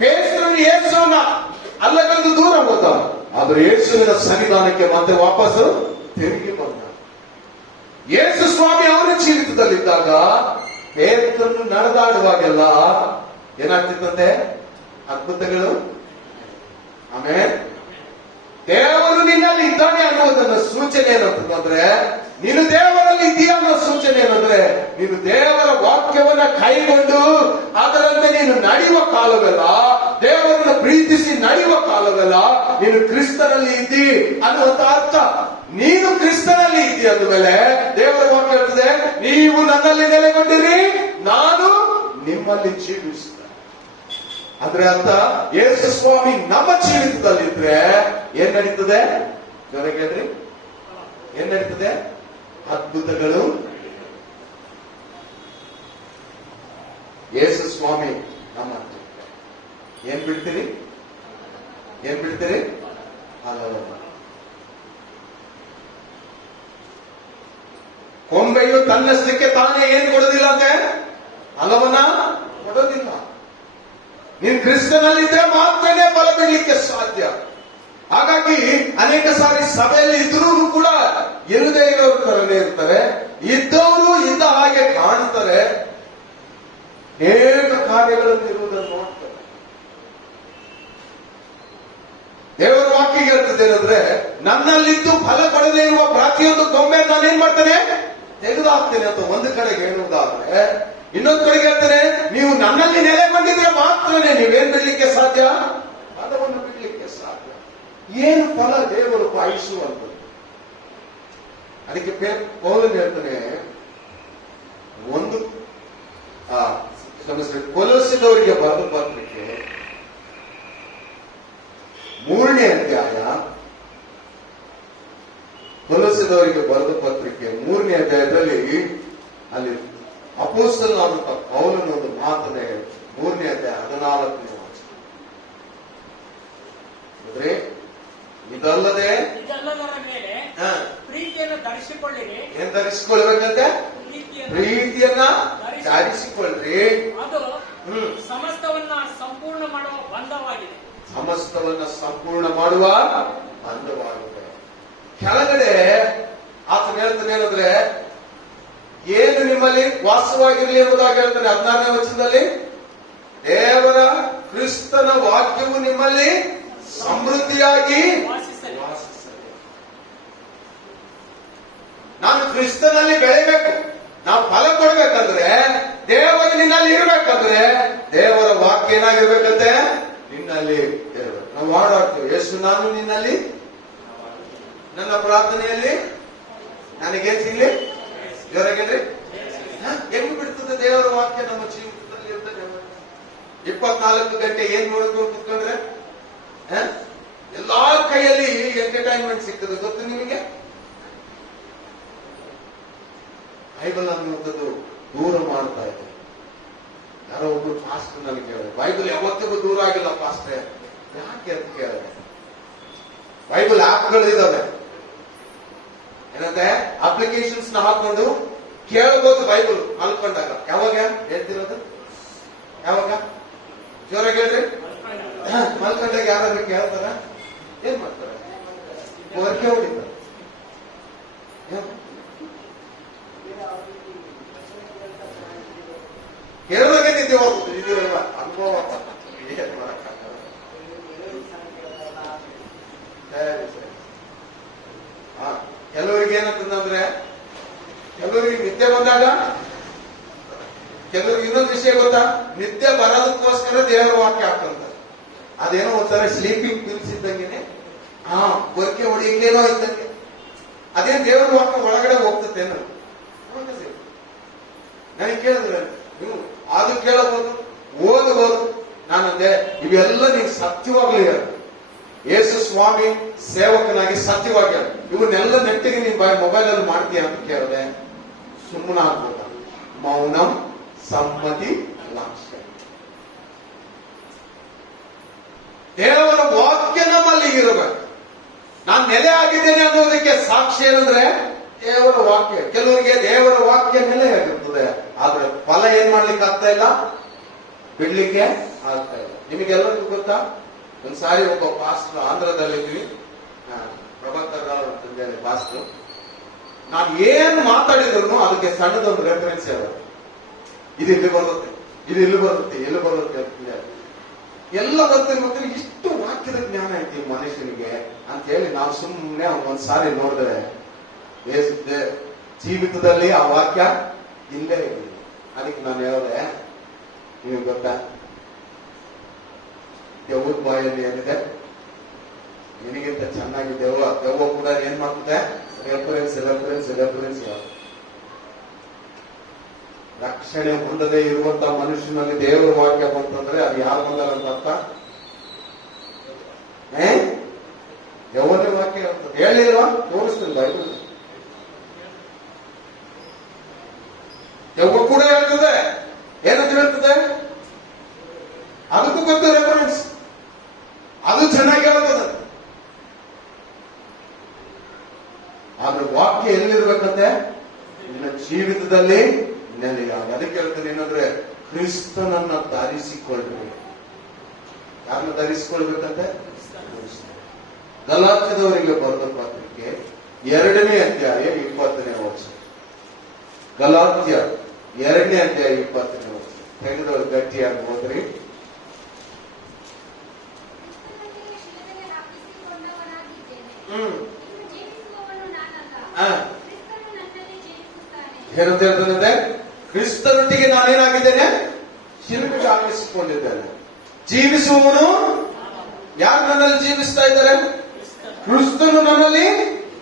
ಪೇತ್ರನು ಯೇಸುವನ್ನ ಅಲ್ಲಗಂದು ದೂರ ಹೋದ, ಆದ್ರೆ ಯೇಸುವಿನ ಸನ್ನಿಧಾನಕ್ಕೆ ಮತ್ತೆ ವಾಪಸ್ಸು ತಿರುಗಿ ಬಂದ. ಯೇಸು ಸ್ವಾಮಿ ಅವನ ಜೀವಿತದಲ್ಲಿದ್ದಾಗ ಪೇತ್ರನು ನಡೆದಾಡುವಾಗೆಲ್ಲ ಏನಾಗ್ತಿತ್ತಂತೆ? ಅದ್ಭುತಗಳು. ಆಮೇಲೆ ದೇವರು ನಿನ್ನಲ್ಲಿ ಇದ್ದಾನೆ ಅನ್ನೋದನ್ನ ಸೂಚನೆ ಏನಂತಂದ್ರೆ, ನೀನು ದೇವರಲ್ಲಿ ಇದೆಯಾ ಅನ್ನೋ ಸೂಚನೆ ಏನಂದ್ರೆ, ನೀನು ದೇವರ ವಾಕ್ಯವನ್ನ ಕೈಗೊಂಡು ಅದರಂತೆ ನೀನು ನಡೆಯುವ ಕಾಲವೆಲ್ಲ, ದೇವರನ್ನು ಪ್ರೀತಿಸಿ ನಡೆಯುವ ಕಾಲವೆಲ್ಲ ನೀನು ಕ್ರಿಸ್ತನಲ್ಲಿ ಇದ್ದಿ ಅನ್ನುವಂತ ಅರ್ಥ. ನೀನು ಕ್ರಿಸ್ತನಲ್ಲಿ ಇದ್ದಿ ಅಂದಮೇಲೆ ದೇವರ ವಾಕ್ಯ ಹೇಳ್ತದೆ, ನೀವು ನನ್ನಲ್ಲಿ ನೆಲೆಗೊಂಡಿರಿ, ನಾನು ನಿಮ್ಮಲ್ಲಿ ಜೀವಿಸುತ್ತೇನೆ. ಅದ್ರ ಅರ್ಥ, ಯೇಸು ಸ್ವಾಮಿ ನಮ್ಮ ಜೀವಿತದಲ್ಲಿದ್ರೆ ಏನ್ ನಡೀತದೆ? ಜೊತೆಗೆ ಹೇಳ್ರಿ, ಏನ್ ನಡೀತದೆ? ಅದ್ಭುತಗಳು. ಯೇಸು ಸ್ವಾಮಿ ನಮ್ಮ ಏನ್ ಬಿಡ್ತೀರಿ? ಏನ್ ಬಿಡ್ತೀರಿ? ಅಲ್ಲವಲ್ಲ. ಕೊಂಬೆಯು ತನ್ನಷ್ಟಕ್ಕೆ ತಾನೇ ಏನ್ ಕೊಡೋದಿಲ್ಲ ಅಂತೆ? ಅಲ್ಲವನ್ನ ಕೊಡೋದಿಲ್ಲ. ನೀನು ಕ್ರಿಸ್ತನಲ್ಲಿದ್ದರೆ ಮಾತ್ರನೇ ಫಲ ಬಿಡಲಿಕ್ಕೆ ಸಾಧ್ಯ. ಹಾಗಾಗಿ ಅನೇಕ ಸಾರಿ ಸಭೆಯಲ್ಲಿ ಇದ್ರೂ ಕೂಡ ಇಲ್ಲದೆ ಇರೋರ ತರನೇ ಇರ್ತಾರೆ, ಇದ್ದವರು ಇದ್ದ ಹಾಗೆ ಕಾಣ್ತಾರೆ, ಅನೇಕ ಕಾರ್ಯಗಳನ್ನು ಇರುವುದನ್ನು ನೋಡ್ತಾರೆ. ದೇವರ ವಾಕ್ಯ ಹೇಳ್ತದೆ ಏನಂದ್ರೆ, ನನ್ನಲ್ಲಿದ್ದು ಫಲ ಪಡೆದೇ ಇರುವ ಪ್ರತಿಯೊಂದು ಕೊಂಬೆ ನಾನೇನ್ ಮಾಡ್ತೇನೆ? ತೆಗೆದುಹಾಕ್ತೇನೆ ಅಂತ ಒಂದು ಕಡೆಗೆ ಹೇಳುವುದಾದ್ರೆ, ಇನ್ನೊಂದು ಕಡೆಗೆ ಹೇಳ್ತೇನೆ, ನೀವು ನನ್ನಲ್ಲಿ ನೆಲೆಗೊಂಡಿದ್ರೆ ಮಾತ್ರನೇ ನೀವೇನ್ ಬಿಡ್ಲಿಕ್ಕೆ ಸಾಧ್ಯ? ಫಲವನ್ನು ಬಿಡ್ಲಿಕ್ಕೆ ಸಾಧ್ಯ. ಏನು ಫಲ ದೇವರು ಪಾಯಿಸುವಂಥದ್ದು? ಅದಕ್ಕೆ ಪೌಲನು ಹೇಳ್ತಾನೆ, ಒಂದು ಕೊಲೊಸ್ಸೆದವರಿಗೆ ಬರೆದ ಪತ್ರಿಕೆ 3ನೇ ಅಧ್ಯಾಯ, ಕೊಲೊಸ್ಸೆದವರಿಗೆ ಬರೆದ ಪತ್ರಿಕೆ 3ನೇ ಅಧ್ಯಾಯದಲ್ಲಿ ಅಲ್ಲಿ ಅಪೊಸ್ತಲನಾದಂತ ಪೌಲನ ಒಂದು ಮಾತನ್ನೇ 3ನೇ ಅಧ್ಯಾಯ 14ನೇ ವಚನ. ಅಂದ್ರೆ ಇದಲ್ಲದೆ ಇದೆಲ್ಲದರ ಮೇಲೆ ಪ್ರೀತಿಯನ್ನು ಧರಿಸಿಕೊಳ್ಳಿರಿ. ಏನ್ ಧರಿಸಿಕೊಳ್ಬೇಕಂತೆ? ಪ್ರೀತಿಯನ್ನ ಧರಿಸಿಕೊಳ್ಳ್ರಿ. ಅದು ಸಮಸ್ತವನ್ನ ಸಂಪೂರ್ಣ ಮಾಡುವ ಬಂಧವಾಗಿದೆ. ಸಮಸ್ತವನ್ನ ಸಂಪೂರ್ಣ ಮಾಡುವ ಬಂಧವಾಗಿದೆ. ಕೆಳಗಡೆ ಆತನ ಹೇಳ್ತಾನೆ ಏನಂದ್ರೆ, ಏನು ನಿಮ್ಮಲ್ಲಿ ವಾಸವಾಗಿರಲಿ ಎಂಬುದಾಗಿ ಹೇಳ್ತಾನೆ 16ನೇ ವಚನದಲ್ಲಿ. ದೇವರ ಕ್ರಿಸ್ತನ ವಾಕ್ಯವು ನಿಮ್ಮಲ್ಲಿ ಸಮೃದ್ಧಿಯಾಗಿ ವಾಸಿಸಲಿ. ನಾನು ಕ್ರಿಸ್ತನಲ್ಲಿ ಬೆಳೆಯಬೇಕು, ನಾವು ಫಲ ಕೊಡ್ಬೇಕಂದ್ರೆ, ದೇವರು ನಿನ್ನಲ್ಲಿ ಇರ್ಬೇಕಂದ್ರೆ ದೇವರ ವಾಕ್ಯ ಏನಾಗಿರ್ಬೇಕಂತೆ? ನಿನ್ನಲ್ಲಿ ಇರಬೇಕು. ನಾವು ಹಾಡಾಡ್ತೀವಿ, ಯೇಸು ನಾನು ನಿನ್ನಲ್ಲಿ, ನನ್ನ ಪ್ರಾರ್ಥನೆಯಲ್ಲಿ ನನಗೇನ್ ಸಿಗ್ಲಿ? ಜೋರಾಗೇನ್ರಿ? ಹೆಂಗ್ ಬಿಡ್ತದೆ ದೇವರ ವಾಕ್ಯ ನಮ್ಮ ಜೀವಿತದಲ್ಲಿ ಇರ್ತದೆ? 24 ಗಂಟೆ ಏನ್ ನೋಡ್ಕೊಂಡು ಕುತ್ಕೊಂಡ್ರೆ ಎಲ್ಲಾ ಕೈಯಲ್ಲಿ ಎಂಟರ್ಟೈನ್ಮೆಂಟ್ ಸಿಗ್ತದೆ. ಗೊತ್ತು ನಿಮಗೆ? ಬೈಬಲ್ ಅನ್ನುವಂಥದ್ದು ದೂರ ಮಾಡ್ತಾ ಇದೆ. ಯಾರೋ ಒಬ್ರು ಫಾಸ್ಟ್ ನನಗೆ ಕೇಳಿದೆ, ಬೈಬಲ್ ಯಾವತ್ತಿಗೂ ದೂರ ಆಗಿಲ್ಲ ಫಾಸ್ಟ್, ಯಾಕೆ ಅಂತ ಕೇಳಿದೆ. ಬೈಬಲ್ ಆಪ್ಗಳು ಇದಾವೆ, ಏನಂತೆ ಅಪ್ಲಿಕೇಶನ್ಸ್ ನ ಹಾಕೊಂಡು ಕೇಳಬಹುದು ಬೈಬಲ್ ಮಲ್ಕೊಂಡಾಗ. ಯಾವಾಗ ಹೇಳ್ತಿರೋದು? ಯಾವಾಗ? ಜೋರಾಗಿ ಹೇಳ್ರಿ. ಮಲ್ಕೊಂಡಾಗ ಯಾರಾದ್ರೂ ಕೇಳ್ತಾರ? ಏನ್ ಮಾಡ್ತಾರೆ? ಹೊರಕೆ ಹೊಡಿತಾರೆ. ಕೇಳಿದಾಗ ನಿದ್ದೆ ಹೋಗ್ತದೆ. ಇದು ಅನುಭವ. ಏನ್ ಮಾಡಕ್ಕಾಗಲ್ಲ. ಸರಿ ಸರಿ. ಕೆಲವರಿಗೆ ಏನಂತಂದ್ರೆ, ಕೆಲವರಿಗೆ ನಿದ್ದೆ ಬಂದಾಗ, ಕೆಲವರಿಗೆ ಇನ್ನೊಂದು ವಿಷಯ ಗೊತ್ತಾ, ನಿದ್ದೆ ಬರೋದಕ್ಕೋಸ್ಕರ ದೇವರ ವಾಕ್ಯ ಹಾಕ್ತಾರೆ. ಅದೇನೋ ಒಂಥರ ಸ್ಲೀಪಿಂಗ್ ಪಿಲ್ಸ್ ಇದ್ದಂಗೆನೆ, ಗೊರಕೆ ಹೊಡಿಯಕ್ಕೇನೋ ಇದ್ದಂಗೆ. ಅದೇನು ದೇವರ ವಾಕ್ಯ ಒಳಗಡೆ ಹೋಗ್ತದೇನು? ನನಗೆ ಕೇಳಿದ್ರೆ ನೀವು ಅದು ಕೇಳಬಹುದು, ಓದಬಹುದು. ನಾನಂದೆ ಇವೆಲ್ಲ ನೀವು ಸತ್ಯವಾಗ್ಲೂ ಹೇಳ, ಯೇಸು ಸ್ವಾಮಿ ಸೇವಕನಾಗಿ ಸತ್ಯವಾಗಿ ಹೇಳ, ಇವನ್ನೆಲ್ಲ ನೆಟ್ಟಿಗೆ ನೀನ್ ಮೊಬೈಲ್ ಅಲ್ಲಿ ಮಾಡ್ತೀಯ ಅಂತ ಕೇಳಿದೆ. ಸುಮ್ಮನೆ ಆಗ್ಬೋದ? ಮೌನಂ ಸಮ್ಮತಿ ಲಾಕ್ಷಣ್ಯ. ದೇವರ ವಾಕ್ಯ ನಮ್ಮಲ್ಲಿ ಇರಬೇಕು. ನಾನು ನೆಲೆ ಆಗಿದ್ದೇನೆ ಅನ್ನೋದಕ್ಕೆ ಸಾಕ್ಷಿ ಏನಂದ್ರೆ ದೇವರ ವಾಕ್ಯ. ಕೆಲವರಿಗೆ ದೇವರ ವಾಕ್ಯ ನೆಲೆ ಆಗಿರ್ತದೆ, ಆದ್ರೆ ಫಲ ಏನ್ ಮಾಡ್ಲಿಕ್ಕೆ ಆಗ್ತಾ ಇಲ್ಲ, ಬಿಡ್ಲಿಕ್ಕೆ ಆಗ್ತಾ ಇಲ್ಲ. ನಿಮಗೆಲ್ಲರಿಗೂ ಗೊತ್ತಾ, ಒಂದ್ಸಾರಿ ಒಬ್ಬ ಪಾಸ್ಟರ್ ಆಂಧ್ರದಲ್ಲಿದ್ವಿ, ಪ್ರಭಾಕರ್ ರಾವ್ ಅಂತಂದೇಳಿ ಪಾಸ್ಟರ್. ನಾನು ಏನ್ ಮಾತಾಡಿದ್ರು ಅದಕ್ಕೆ ಸಣ್ಣದೊಂದು ರೆಫರೆನ್ಸ್ ಯಾರು, ಇದು ಇಲ್ಲಿ ಬರುತ್ತೆ, ಇದು ಇಲ್ಲಿ ಬರುತ್ತೆ, ಎಲ್ಲಿ ಬರುತ್ತೆ ಎಲ್ಲ ಗೊತ್ತಿರ್ಬೇಕು. ಇಷ್ಟು ವಾಕ್ಯದ ಜ್ಞಾನ ಐತಿ ಮನುಷ್ಯನಿಗೆ ಅಂತ ಹೇಳಿ ನಾವು ಸುಮ್ಮನೆ ಒಂದ್ಸಾರಿ ನೋಡಿದ್ರೆ ಜೀವಿತದಲ್ಲಿ ಆ ವಾಕ್ಯ ಇಲ್ಲೇ ಇಲ್ಲ. ಅದಕ್ಕೆ ನಾನು ಹೇಳಿದೆ, ನಿಮಗೆ ಗೊತ್ತಾ, ದೆವ್ವದ ಬಾಯಲ್ಲಿ ಏನಿದೆ, ನಿನಗಿಂತ ಚೆನ್ನಾಗಿ ದೆವ್ವ ಕೂಡ ಏನ್ ಮಾಡ್ತದೆ, ರೆಫರೆನ್ಸ್ ರೆಫರೆನ್ಸ್ ರೆಫರೆನ್ಸ್. ರಕ್ಷಣೆ ಹೊಂದದೇ ಇರುವಂತ ಮನುಷ್ಯನಲ್ಲಿ ದೇವರ ವಾಕ್ಯ ಬಂತಂದ್ರೆ ಅದು ಯಾರು ಬಂದಾರ ಅಂತ ಅರ್ಥ? ದೆವ್ವದ ವಾಕ್ಯ ಅಂತ ಹೇಳಿಲ್ವಾ? ತೋರಿಸ್ತೀನಿ ಬೈಬಲ್. ದೆವ್ವ ಕೂಡ ಹೇಳ್ತದೆ, ಏನಂತ ಹೇಳ್ತದೆ, ಅದಕ್ಕೂ ಗೊತ್ತು ರೆಫರೆನ್ಸ್, ಅದು ಚೆನ್ನಾಗಿ ಹೇಳ್ತದೆ. ಆದ್ರೆ ವಾಕ್ಯ ಎಲ್ಲಿರ್ಬೇಕಂತೆ, ನಿನ್ನ ಜೀವಿತದಲ್ಲಿ ನೆಲೆಯಾಗಿ. ಅದಕ್ಕೆ ಹೇಳ್ತೀನಿ ಏನಂದ್ರೆ, ಕ್ರಿಸ್ತನನ್ನ ಧರಿಸಿಕೊಳ್ಬೇಕು. ಯಾರನ್ನ ಧರಿಸಿಕೊಳ್ಬೇಕಂತೆ? ಗಲಾತ್ಯದವರಿಗೆ ಬರೆದ ಪತ್ರಿಕೆ 2ನೇ ಅಧ್ಯಾಯ 20ನೇ ವರ್ಷ. ಗಲಾತ್ಯ 2ನೇ ಅಧ್ಯಾಯ 20ನೇ ವರ್ಷ. ತೆಗೆದವರು ಗಟ್ಟಿಯಾಗಿ ಹೋದ್ರಿ. ಏನಂತ ಹೇಳ್ತಾನೆ? ಕ್ರಿಸ್ತನೊಟ್ಟಿಗೆ ನಾನೇನಾಗಿದ್ದೇನೆ? ಶಿಲುಬೆಗೆ ಹಾಕಿಸಿಕೊಂಡಿದ್ದೇನೆ. ಜೀವಿಸುವವನು ಯಾರು ನನ್ನಲ್ಲಿ ಜೀವಿಸ್ತಾ ಇದ್ದಾರೆ? ಕ್ರಿಸ್ತನು ನನ್ನಲ್ಲಿ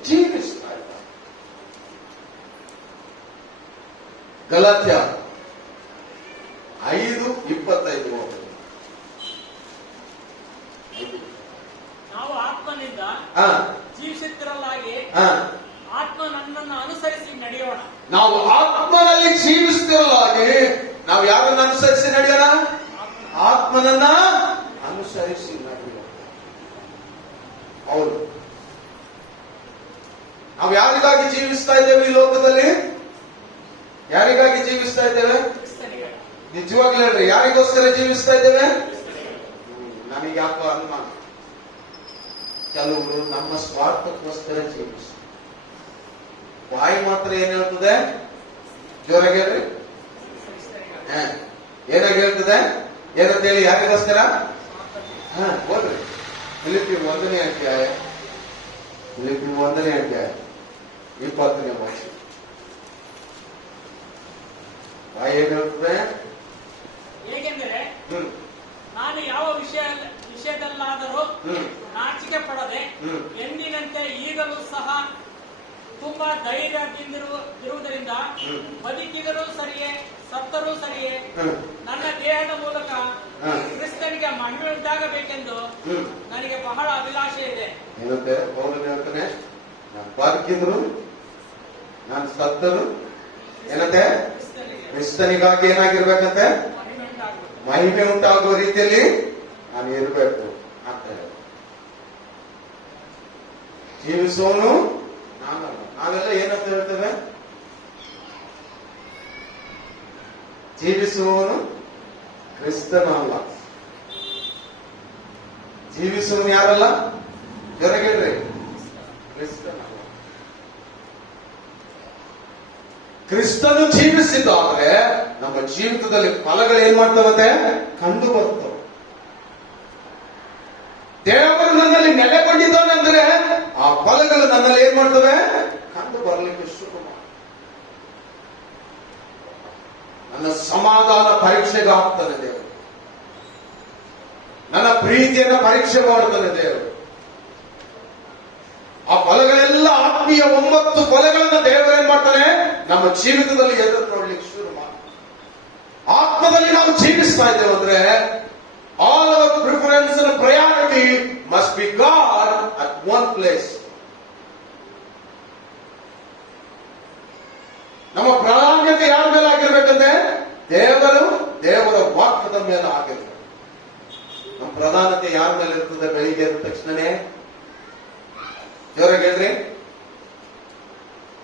ಜೀವಿಸ್ತಾ ಇದ್ದಾರೆ. ಗಲಾತ್ಯ 5:25. ನಾವು ಆತ್ಮನಿಂದ ಜೀವಿಸುತ್ತಿರಲಾಗಿ ಆತ್ಮ ನನ್ನನ್ನು ಅನುಸರಿಸಿ ನಡೆಯೋಣ. ನಾವು ಆತ್ಮನಲ್ಲಿ ಜೀವಿಸ್ತಿರಲಾಗಿ ನಾವು ಯಾರನ್ನು ಅನುಸರಿಸಿ ನಡೆಯೋಣ? ಆತ್ಮನನ್ನ ಅನುಸರಿಸಿ ನಡೆಯೋಣ. ಹೌದು, ನಾವು ಯಾರಿಗಾಗಿ ಜೀವಿಸ್ತಾ ಇದ್ದೇವೆ ಈ ಲೋಕದಲ್ಲಿ? ಯಾರಿಗಾಗಿ ಜೀವಿಸ್ತಾ ಇದ್ದೇವೆ? ನಿಜವಾಗ್ಲೂ ಹೇಳ್ರಿ, ಯಾರಿಗೋಸ್ಕರ ಜೀವಿಸ್ತಾ ಇದ್ದೇವೆ? ನನಗೆ ಯಾಕೋ ಅನುಮಾನ, ಕೆಲವರು ನಮ್ಮ ಸ್ವಾರ್ಥಕ್ಕೋಸ್ಕರ ಜೀವಿಸ್ತಾರೆ. ಬಾಯಿ ಮಾತ್ರ ಏನ್ ಹೇಳ್ತದೆ? ಜೋರಾಗಿ ಹೇಳ್ರಿ. ಏನಾಗಿ ಹೇಳ್ತದೆ? ಏನಂತ ಹೇಳಿ? ಯಾರಿಗೋಸ್ಕರ? ಹೋದ್ರಿ ಫಿಲಿಪ್ಪಿ 1ನೇ ಅಧ್ಯಾಯ 20ನೇ ವರ್ಷ. ಬಾಯಿ ಏನ್ ಹೇಳ್ತದೆ? ಹೇಗೆಂದರೆ, ನಾನು ಯಾವ ವಿಷಯದಲ್ಲಾದರೂ ನಾಚಿಕೆ ಪಡದೆ ಎಂದಿನಂತೆ ಈಗಲೂ ಸಹ ತುಂಬಾ ಧೈರ್ಯದಿಂದಿರುವುದರಿಂದ ಬದುಕಿದರೂ ಸರಿಯೇ ಸತ್ತರೂ ಸರಿಯೇ ನನ್ನ ದೇಹದ ಮೂಲಕ ಕ್ರಿಸ್ತನಿಗೆ ಮಹಿಮೆ ಉಂಟಾಗಬೇಕೆಂದು ನನಗೆ ಬಹಳ ಅಭಿಲಾಷೆ ಇದೆ. ಏನಂತೆ ಪೌಲನು ಹೇಳ್ತಾನೆ? ನಾನು ಬದುಕಿದ್ರು ನಾನು ಸತ್ತರು ಏನಂತೆ? ಕ್ರಿಸ್ತನಿಗಾಗಿ ಏನಾಗಿರ್ಬೇಕಂತೆ? ಮಹಿಮೆ ಉಂಟಾಗುವ ರೀತಿಯಲ್ಲಿ ನಾನು ಇರಬೇಕು ಅಂತ ಹೇಳಿ. ಜೀವಿಸೋನು ನಾನಲ್ಲ. ನಾವೆಲ್ಲ ಏನಂತ ಹೇಳ್ತೇವೆ? ಜೀವಿಸುವವನು ಕ್ರಿಸ್ತನ ಅಲ್ಲ. ಜೀವಿಸುವನು ಯಾರಲ್ಲ? ಜೊರಗಿಡ್ರಿ, ಕ್ರಿಸ್ತನ ಅಲ್ಲ. ಕ್ರಿಸ್ತನು ಜೀವಿಸಿದ್ದಾದ್ರೆ ನಮ್ಮ ಜೀವಿತದಲ್ಲಿ ಫಲಗಳು ಏನ್ ಮಾಡ್ತಾವಂತೆ? ಕಂಡು ಬರ್ತವೆ. ದೇವರು ನನ್ನಲ್ಲಿ ನೆಲೆಗೊಂಡಿದ್ದಾನೆಂದ್ರೆ ಆ ಫಲಗಳು ನನ್ನಲ್ಲಿ ಏನ್ ಮಾಡ್ತವೆ? ಕಂಡು ಬರಲಿಕ್ಕೆ ಶುರು ಮಾಡಿ. ನನ್ನ ಸಮಾಧಾನ ಪರೀಕ್ಷೆಗೆ ಹಾಕ್ತಾನೆ ದೇವರು. ನನ್ನ ಪ್ರೀತಿಯನ್ನ ಪರೀಕ್ಷೆ ಮಾಡ್ತಾನೆ ದೇವರು. ಆ ಫಲಗಳೆಲ್ಲ ಆತ್ಮೀಯ 9 ಫಲಗಳನ್ನ ದೇವರು ಏನ್ ಮಾಡ್ತಾನೆ? ನಮ್ಮ ಜೀವಿತದಲ್ಲಿ ಎದುರು ನೋಡ್ಲಿಕ್ಕೆ ಶುರು ಮಾಡಿ. ಆತ್ಮದಲ್ಲಿ ನಾವು ಜೀವಿಸ್ತಾ ಇದ್ದೇವೆ ಅಂದ್ರೆ all our preference and priority must be God at one place. ನಮ್ಮ ಪ್ರಾಧಾನ್ಯತೆ ಯಾರ ಮೇಲೆ ಆಗಿರ್ಬೇಕಂತೆ? ದೇವರ ವಾಕ್ಯದ ಮೇಲೆ ಆಗಿರ್ತದೆ. ನಮ್ಮ ಪ್ರಧಾನತೆ ಯಾರ ಮೇಲೆ ಇರ್ತದೆ? ಬೆಳಿಗ್ಗೆ ಎದ್ದ ತಕ್ಷಣನೇ ಜೋರಾಗಿ ಹೇಳ್ರಿ.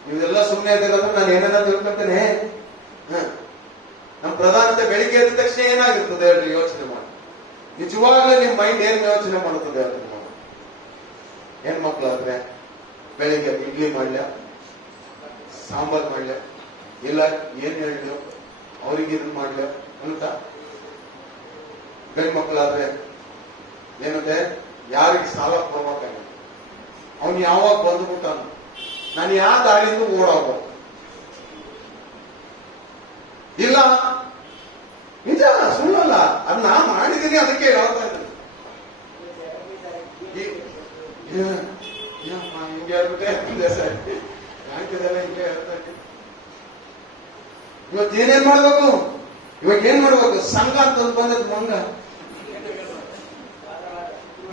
ನೀವೆಲ್ಲ ಸುಮ್ಮನೆ ಇದ್ದೀರಂದ್ರೆ ನಾನು ಏನೇನ ತಿಳ್ಕೊಂತೇನೆ. ನಮ್ಮ ಪ್ರಧಾನತೆ ಬೆಳಿಗ್ಗೆ ಎದ್ದ ತಕ್ಷಣ ಏನಾಗಿರ್ತದೆ ಹೇಳ್ರಿ? ಯೋಚನೆ ಮಾಡಿ. ನಿಜವಾಗ್ಲೂ ನಿಮ್ ಮೈಂಡ್ ಏನ್ ಯೋಚನೆ ಮಾಡುತ್ತದೆ ಅಂತ ಹೆಣ್ಮಕ್ಳು ಆದ್ರೆ ಬೆಳಿಗ್ಗೆ ಇಡ್ಲಿ ಮಾಡ್ಲ, ಸಾಂಬಾರ್ ಮಾಡ್ಲ, ಇಲ್ಲ ಏನ್ ಹೇಳಿದ್ರು ಅವ್ರಿಗೆ ಇದನ್ ಮಾಡ್ಲ ಅಂತ. ಗಂಡು ಮಕ್ಕಳಾದ್ರೆ ಏನಂತೆ, ಯಾರಿಗೆ ಸಾಲ ಕೊಡ್ಬೇಕಾಗ ಅವನು ಯಾವಾಗ ಬಂದ್ಬಿಟ್ಟಾನ, ನಾನು ಯಾವ ದಾರಿಯಿಂದ ಓಡೋಗ ಇಲ್ಲ. ನಿಜ, ಸುಳ್ಳಲ್ಲ, ಅದನ್ನ ಮಾಡಿದೀನಿ, ಅದಕ್ಕೆ ಹೇಳ್ತಾ ಇದ್ದೀನಿ. ಹಿಂಗೆ ಹೇಳ್ಬಿಟ್ಟೆ ಸರ್, ಬ್ಯಾಂಕಿದೆಲ್ಲ ಹಿಂಗೆ ಹೇಳ್ತಾ ಇದ್ದೀನಿ. ಇವತ್ತು ಏನೇನ್ ಮಾಡ್ಬೇಕು? ಇವಾಗ ಏನ್ ಮಾಡ್ಬೇಕು? ಸಂಘ ಅಂತ ಬಂದದ್ದು ಮಂಗ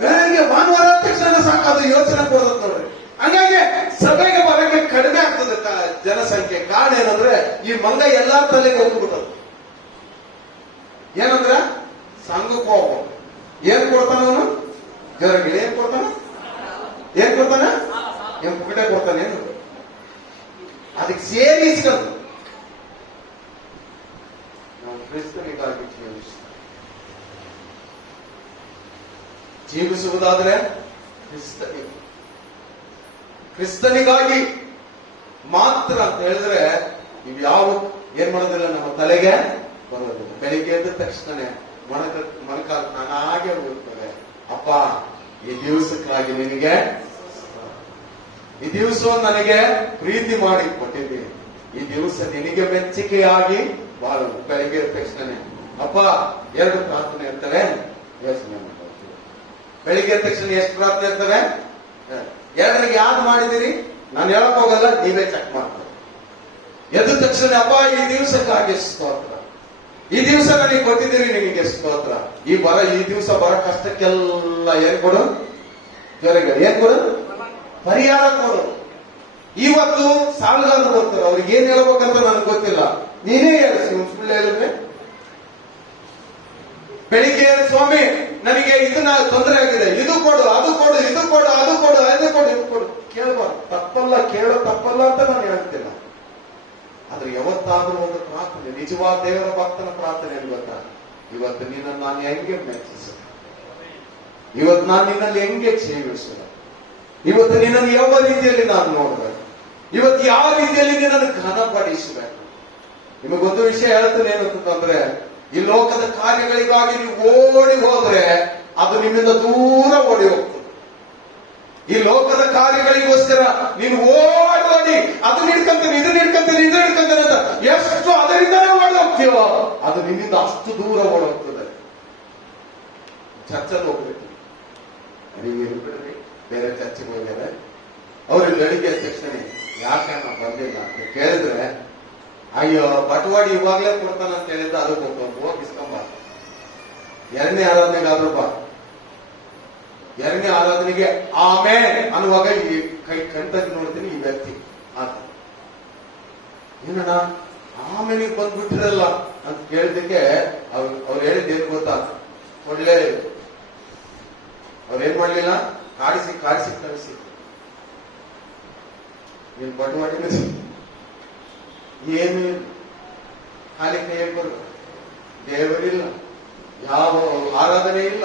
ಬೆಳಗ್ಗೆ ಭಾನುವಾರ ತಕ್ಷಣ ಸಾಕದು ಯೋಚನೆ ಬರ್ತದೆ ನೋಡ್ರಿ. ಹಂಗಾಗಿ ಸಭೆಗೆ ಬರೋಕೆ ಕಡಿಮೆ ಆಗ್ತದೆ ಜನಸಂಖ್ಯೆ. ಕಾರಣ ಏನಂದ್ರೆ ಈ ಮಂಗ ಎಲ್ಲಾ ತಲೆಗೆ ಹೋಗ್ಬಿಟ್ಟದು. ಏನಂದ್ರೆ ಸಂಘಕ್ಕೆ ಹೋಗ್ಬೋದು. ಏನ್ ಕೊಡ್ತಾನ ಅವನು? ಜರಗಿಳಿ ಏನ್ ಕೊಡ್ತಾನ? ಏನ್ ಪುಕಟೆ ಕೊಡ್ತಾನೆ? ಏನು ಅದಕ್ಕೆ ಸೇರಿಸ್ಕೊಂಡು ನಾವು ಕ್ರಿಸ್ತನಿಗಾಗಿ ಜೀವಿಸುವುದಾದ್ರೆ ಕ್ರಿಸ್ತನಿಗಾಗಿ ಮಾತ್ರ ಅಂತ ಹೇಳಿದ್ರೆ ನೀವು ಯಾವ ಏನ್ ಮಾಡೋದಿಲ್ಲ, ನಮ್ಮ ತಲೆಗೆ ಬರೋದಿಲ್ಲ. ಬೆಳಿಗ್ಗೆ ಎದ್ದ ತಕ್ಷಣ ಮೊಣಕಾಲು ನಾನಾಗೆ ಹೋಗ್ತದೆ. ಅಪ್ಪ, ಈ ದಿವಸಕ್ಕಾಗಿ ನಿನಗೆ, ಈ ದಿವಸ ನನಗೆ ಪ್ರೀತಿ ಮಾಡಿ ಕೊಟ್ಟಿದ್ದೀನಿ, ಈ ದಿವಸ ನಿನಗೆ ಮೆಚ್ಚುಗೆಯಾಗಿ ಬಾಳಲು. ಬೆಳಿಗ್ಗೆ ಎದ್ದ ತಕ್ಷಣ ಅಪ್ಪ 2 ಪ್ರಾರ್ಥನೆ ಇರ್ತವೆ, ಯೋಚನೆ ಮಾಡ್ತಾರೆ. ಬೆಳಿಗ್ಗೆ ಎದ್ದ ತಕ್ಷಣ ಎಷ್ಟು ಪ್ರಾರ್ಥನೆ ಇರ್ತವೆ? 2ರಿಗೆ ಯಾವ್ದು ಮಾಡಿದಿರಿ ನಾನು ಹೇಳಕ್ ಹೋಗಲ್ಲ, ನೀವೇ ಚೆಕ್ ಮಾಡ್ತಾರೆ. ಎದ್ದ ತಕ್ಷಣ ಅಪ್ಪ ಈ ದಿವಸಕ್ಕಾಗಿ ಸ್ತೋತ್ರ, ಈ ದಿವಸ ನನಗೆ ಕೊಟ್ಟಿದ್ದೀರಿ, ನಿನಗೆ ಸ್ತೋತ್ರ. ಈ ದಿವಸ ಬರೋ ಕಷ್ಟಕ್ಕೆಲ್ಲ ಏನ್ ಕೊಡು? ಜೊರೆಗೆ ಏನ್ ಕೊಡು? ಪರಿಹಾರ ಕೊಡು. ಇವತ್ತು ಸಾಲಗಾರರು ಬರ್ತಾರೆ, ಅವ್ರಿಗೆ ಏನ್ ಹೇಳ್ಬೇಕಂತ ನನಗೆ ಗೊತ್ತಿಲ್ಲ, ನೀನೇ ಹೇಳಿ. ಸುಳ್ಳು ಹೇಳಿದ್ರೆ ಬೆಳಿಗ್ಗೆ ಸ್ವಾಮಿ ನನಗೆ ಇದನ್ನ ತೊಂದರೆ ಆಗಿದೆ, ಇದು ಕೊಡು, ಅದು ಕೊಡು, ಇದು ಕೊಡು, ಅದು ಕೊಡು, ಅದು ಕೊಡು, ಇದು ಕೊಡು. ಕೇಳಬಾರ್ದು. ತಪ್ಪಲ್ಲ, ಕೇಳೋ ತಪ್ಪಲ್ಲ ಅಂತ ನಾನು ಹೇಳ್ತಿಲ್ಲ. ಆದ್ರೆ ಯಾವತ್ತಾದ್ರೂ ಒಂದು ಪ್ರಾರ್ಥನೆ, ನಿಜವಾದ ದೇವರ ಭಕ್ತನ ಪ್ರಾರ್ಥನೆ ಏನು ಗೊತ್ತಾ? ಇವತ್ತು ನಿನ್ನನ್ನು ನಾನು ಹೆಂಗೆ ಮೆಚ್ಚಿಸ, ಇವತ್ತು ನಾನು ನಿನ್ನಲ್ಲಿ ಹೆಂಗೆ ಜೀವಿಸಿದ, ಇವತ್ತು ನಿನ್ನನ್ನು ಯಾವ ರೀತಿಯಲ್ಲಿ ನಾನು ನೋಡ್ಬೇಕು, ಇವತ್ತು ಯಾವ ರೀತಿಯಲ್ಲಿ ನಿನ್ನನ್ನು ಘನಪಡಿಸಬೇಕು. ನಿಮಗೊಂದು ವಿಷಯ ಹೇಳ್ತೇನೆ, ಏನಂತಂದ್ರೆ ಈ ಲೋಕದ ಕಾರ್ಯಗಳಿಗಾಗಿ ನೀವು ಓಡಿ ಹೋದ್ರೆ ಅದು ನಿಮ್ಮಿಂದ ದೂರ ಓಡಿ ಹೋಗ್ತದೆ. ಈ ಲೋಕದ ಕಾರ್ಯಗಳಿಗೋಸ್ಕರ ನೀನು ಓಡಿ ಅದು ನಿಡ್ಕಂತೀನಿ, ಇದು ನಿಡ್ಕಂತೀನಿ, ಇದು ನಿಡ್ಕಂತೀನಿ ಅಂತ ಎಷ್ಟು ಅದರಿಂದಲೇ ಓಡಿ ಹೋಗ್ತೀವೋ ಅದು ನಿನ್ನಿಂದ ಅಷ್ಟು ದೂರ ಓಡಿ ಹೋಗ್ತದೆ. ಚರ್ಚಲ್ಲಿ ಹೋಗ್ಬೇಕು, ಬಿಡ್ರಿ, ಬೇರೆ ಚರ್ಚೆಗೆ ಹೋಗ್ಯಾರೆ. ಅವ್ರಿಗೆ ಬೆಳಿಗ್ಗೆ ತಕ್ಷಣ ಯಾಕೆ ನಾವು ಬಂದಿಲ್ಲ ಅಂತ ಕೇಳಿದ್ರೆ, ಅಯ್ಯೋ ಬಟವಾಡಿ ಇವಾಗ್ಲೇ ಕೊಡ್ತಾನ ಅಂತ ಹೇಳಿದ್ರೆ ಅದಕ್ಕೆ ಹೋಗಿಸ್ಕೊಂಬ. 2ನೇ ಆರಾಧನೆಗಾದ್ರೂ ಬಾ. 2ನೇ ಆರಾಧನೆಗೆ ಆಮೇಲೆ ಅನ್ನುವಾಗ ಈ ಕೈ ಕಣ್ತಕ್ಕೆ ನೋಡ್ತೀನಿ ಈ ವ್ಯಕ್ತಿ ಆತ ಏನಣ್ಣ ಆಮೇಲೆ ಬಂದ್ಬಿಟ್ಟಿರಲ್ಲ ಅಂತ ಕೇಳಿದಕ್ಕೆ ಅವ್ರು ಹೇಳಿದ್ದೇನು ಗೊತ್ತಾ? ಒಳ್ಳೆ ಅವ್ರೇನ್ ಮಾಡ್ಲಿಲ್ಲ, ಕಾಡಿಸಿ ಕಳಿಸಿ ನೀನ್ ಬಟವಾಡಿ ಏನು ಖಾಲಿ ಕೈಯಲ್ಲಿ ಬರು, ದೇವರಿಲ್ಲ, ಯಾವ ಆರಾಧನೆ ಇಲ್ಲ,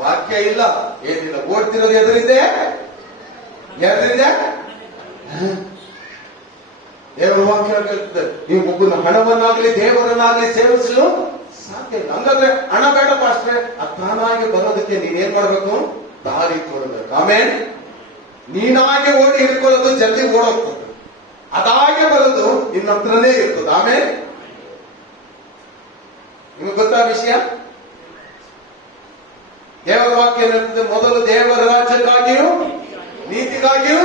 ವಾಕ್ಯ ಇಲ್ಲ, ಏನಿಲ್ಲ. ಓಡ್ತಿರೋದು ಎದರಿಂದ? ದೇವರ ವಾಕ್ಯ ಹೇಳ್ತದೆ, ನೀವು ಒಬ್ಬನ ಹಣವನ್ನಾಗ್ಲಿ ದೇವರನ್ನಾಗ್ಲಿ ಸೇವಿಸಲು ಸಾಧ್ಯ ಇಲ್ಲ. ಹಂಗಾದ್ರೆ ಹಣ ಬೇಡ ಪಾಸ್ಟ್ರೆ, ತಾನಾಗಿ ಬರೋದಕ್ಕೆ ನೀನೇನ್ ಮಾಡ್ಬೇಕು? ದಾರಿ ಕೊಡಬೇಕು. ಆಮೇಲೆ ನೀನಾಗೆ ಓಡಿ ಹಿಡ್ಕೊಳ್ಳೋದು ಜಲ್ದಿ ಓಡೋಗ್ತದೆ, ಅದಾಗೆ ಬರೋದು ನಿನ್ನ ಹತ್ರನೇ ಇರ್ತದೆ. ಆಮೇಲೆ ನಿಮಗೆ ಗೊತ್ತಾ ವಿಷಯ? ದೇವರ ವಾಕ್ಯ ಏನಿರ್ತದೆ? ಮೊದಲು ದೇವರ ರಾಜ್ಯಕ್ಕಾಗಿಯೂ ನೀತಿಗಾಗಿಯೂ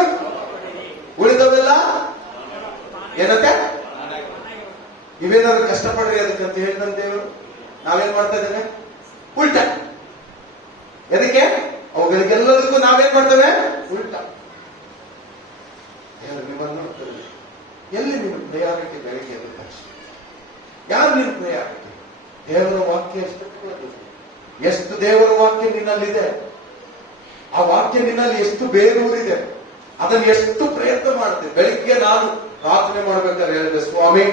ಉಳಿದವೆಲ್ಲ ಏನಂತೆ ಇವೇನಾದ್ರು ಕಷ್ಟಪಡ್ರಿ ಅದಕ್ಕಂತ ಹೇಳಿದಂತ ದೇವರು. ನಾವೇನ್ ಮಾಡ್ತಾ ಇದ್ದೇವೆ? ಉಲ್ಟ. ಎದಕ್ಕೆ? ಅವುಗಳಿಗೆಲ್ಲದಕ್ಕೂ ನಾವೇನ್ ಮಾಡ್ತೇವೆ? ಉಲ್ಟ. ನಿಮ್ಮನ್ನು ನೋಡ್ತೇವೆ. ಎಲ್ಲಿ ನಿಮ್ಮ ಪ್ರಯಾಣಕ್ಕೆ ಬೆಳಗ್ಗೆ ಎದ್ದ ತಕ್ಷಣ ಯಾರು ನಿನ್ ಪ್ರಿಯ ಆಗಿದೆ? ದೇವರ ವಾಕ್ಯ ಎಷ್ಟು ದೇವರ ವಾಕ್ಯ ನಿನ್ನಲ್ಲಿದೆ, ಆ ವಾಕ್ಯ ನಿನ್ನಲ್ಲಿ ಎಷ್ಟು ಬೇರೂರಿದೆ, ಅದನ್ನು ಎಷ್ಟು ಪ್ರಯತ್ನ ಮಾಡುತ್ತೆ. ಬೆಳಿಗ್ಗೆ ನಾನು ಪ್ರಾರ್ಥನೆ ಮಾಡ್ಬೇಕಾದ್ರೆ ಹೇಳಿದೆ, ಸ್ವಾಮಿ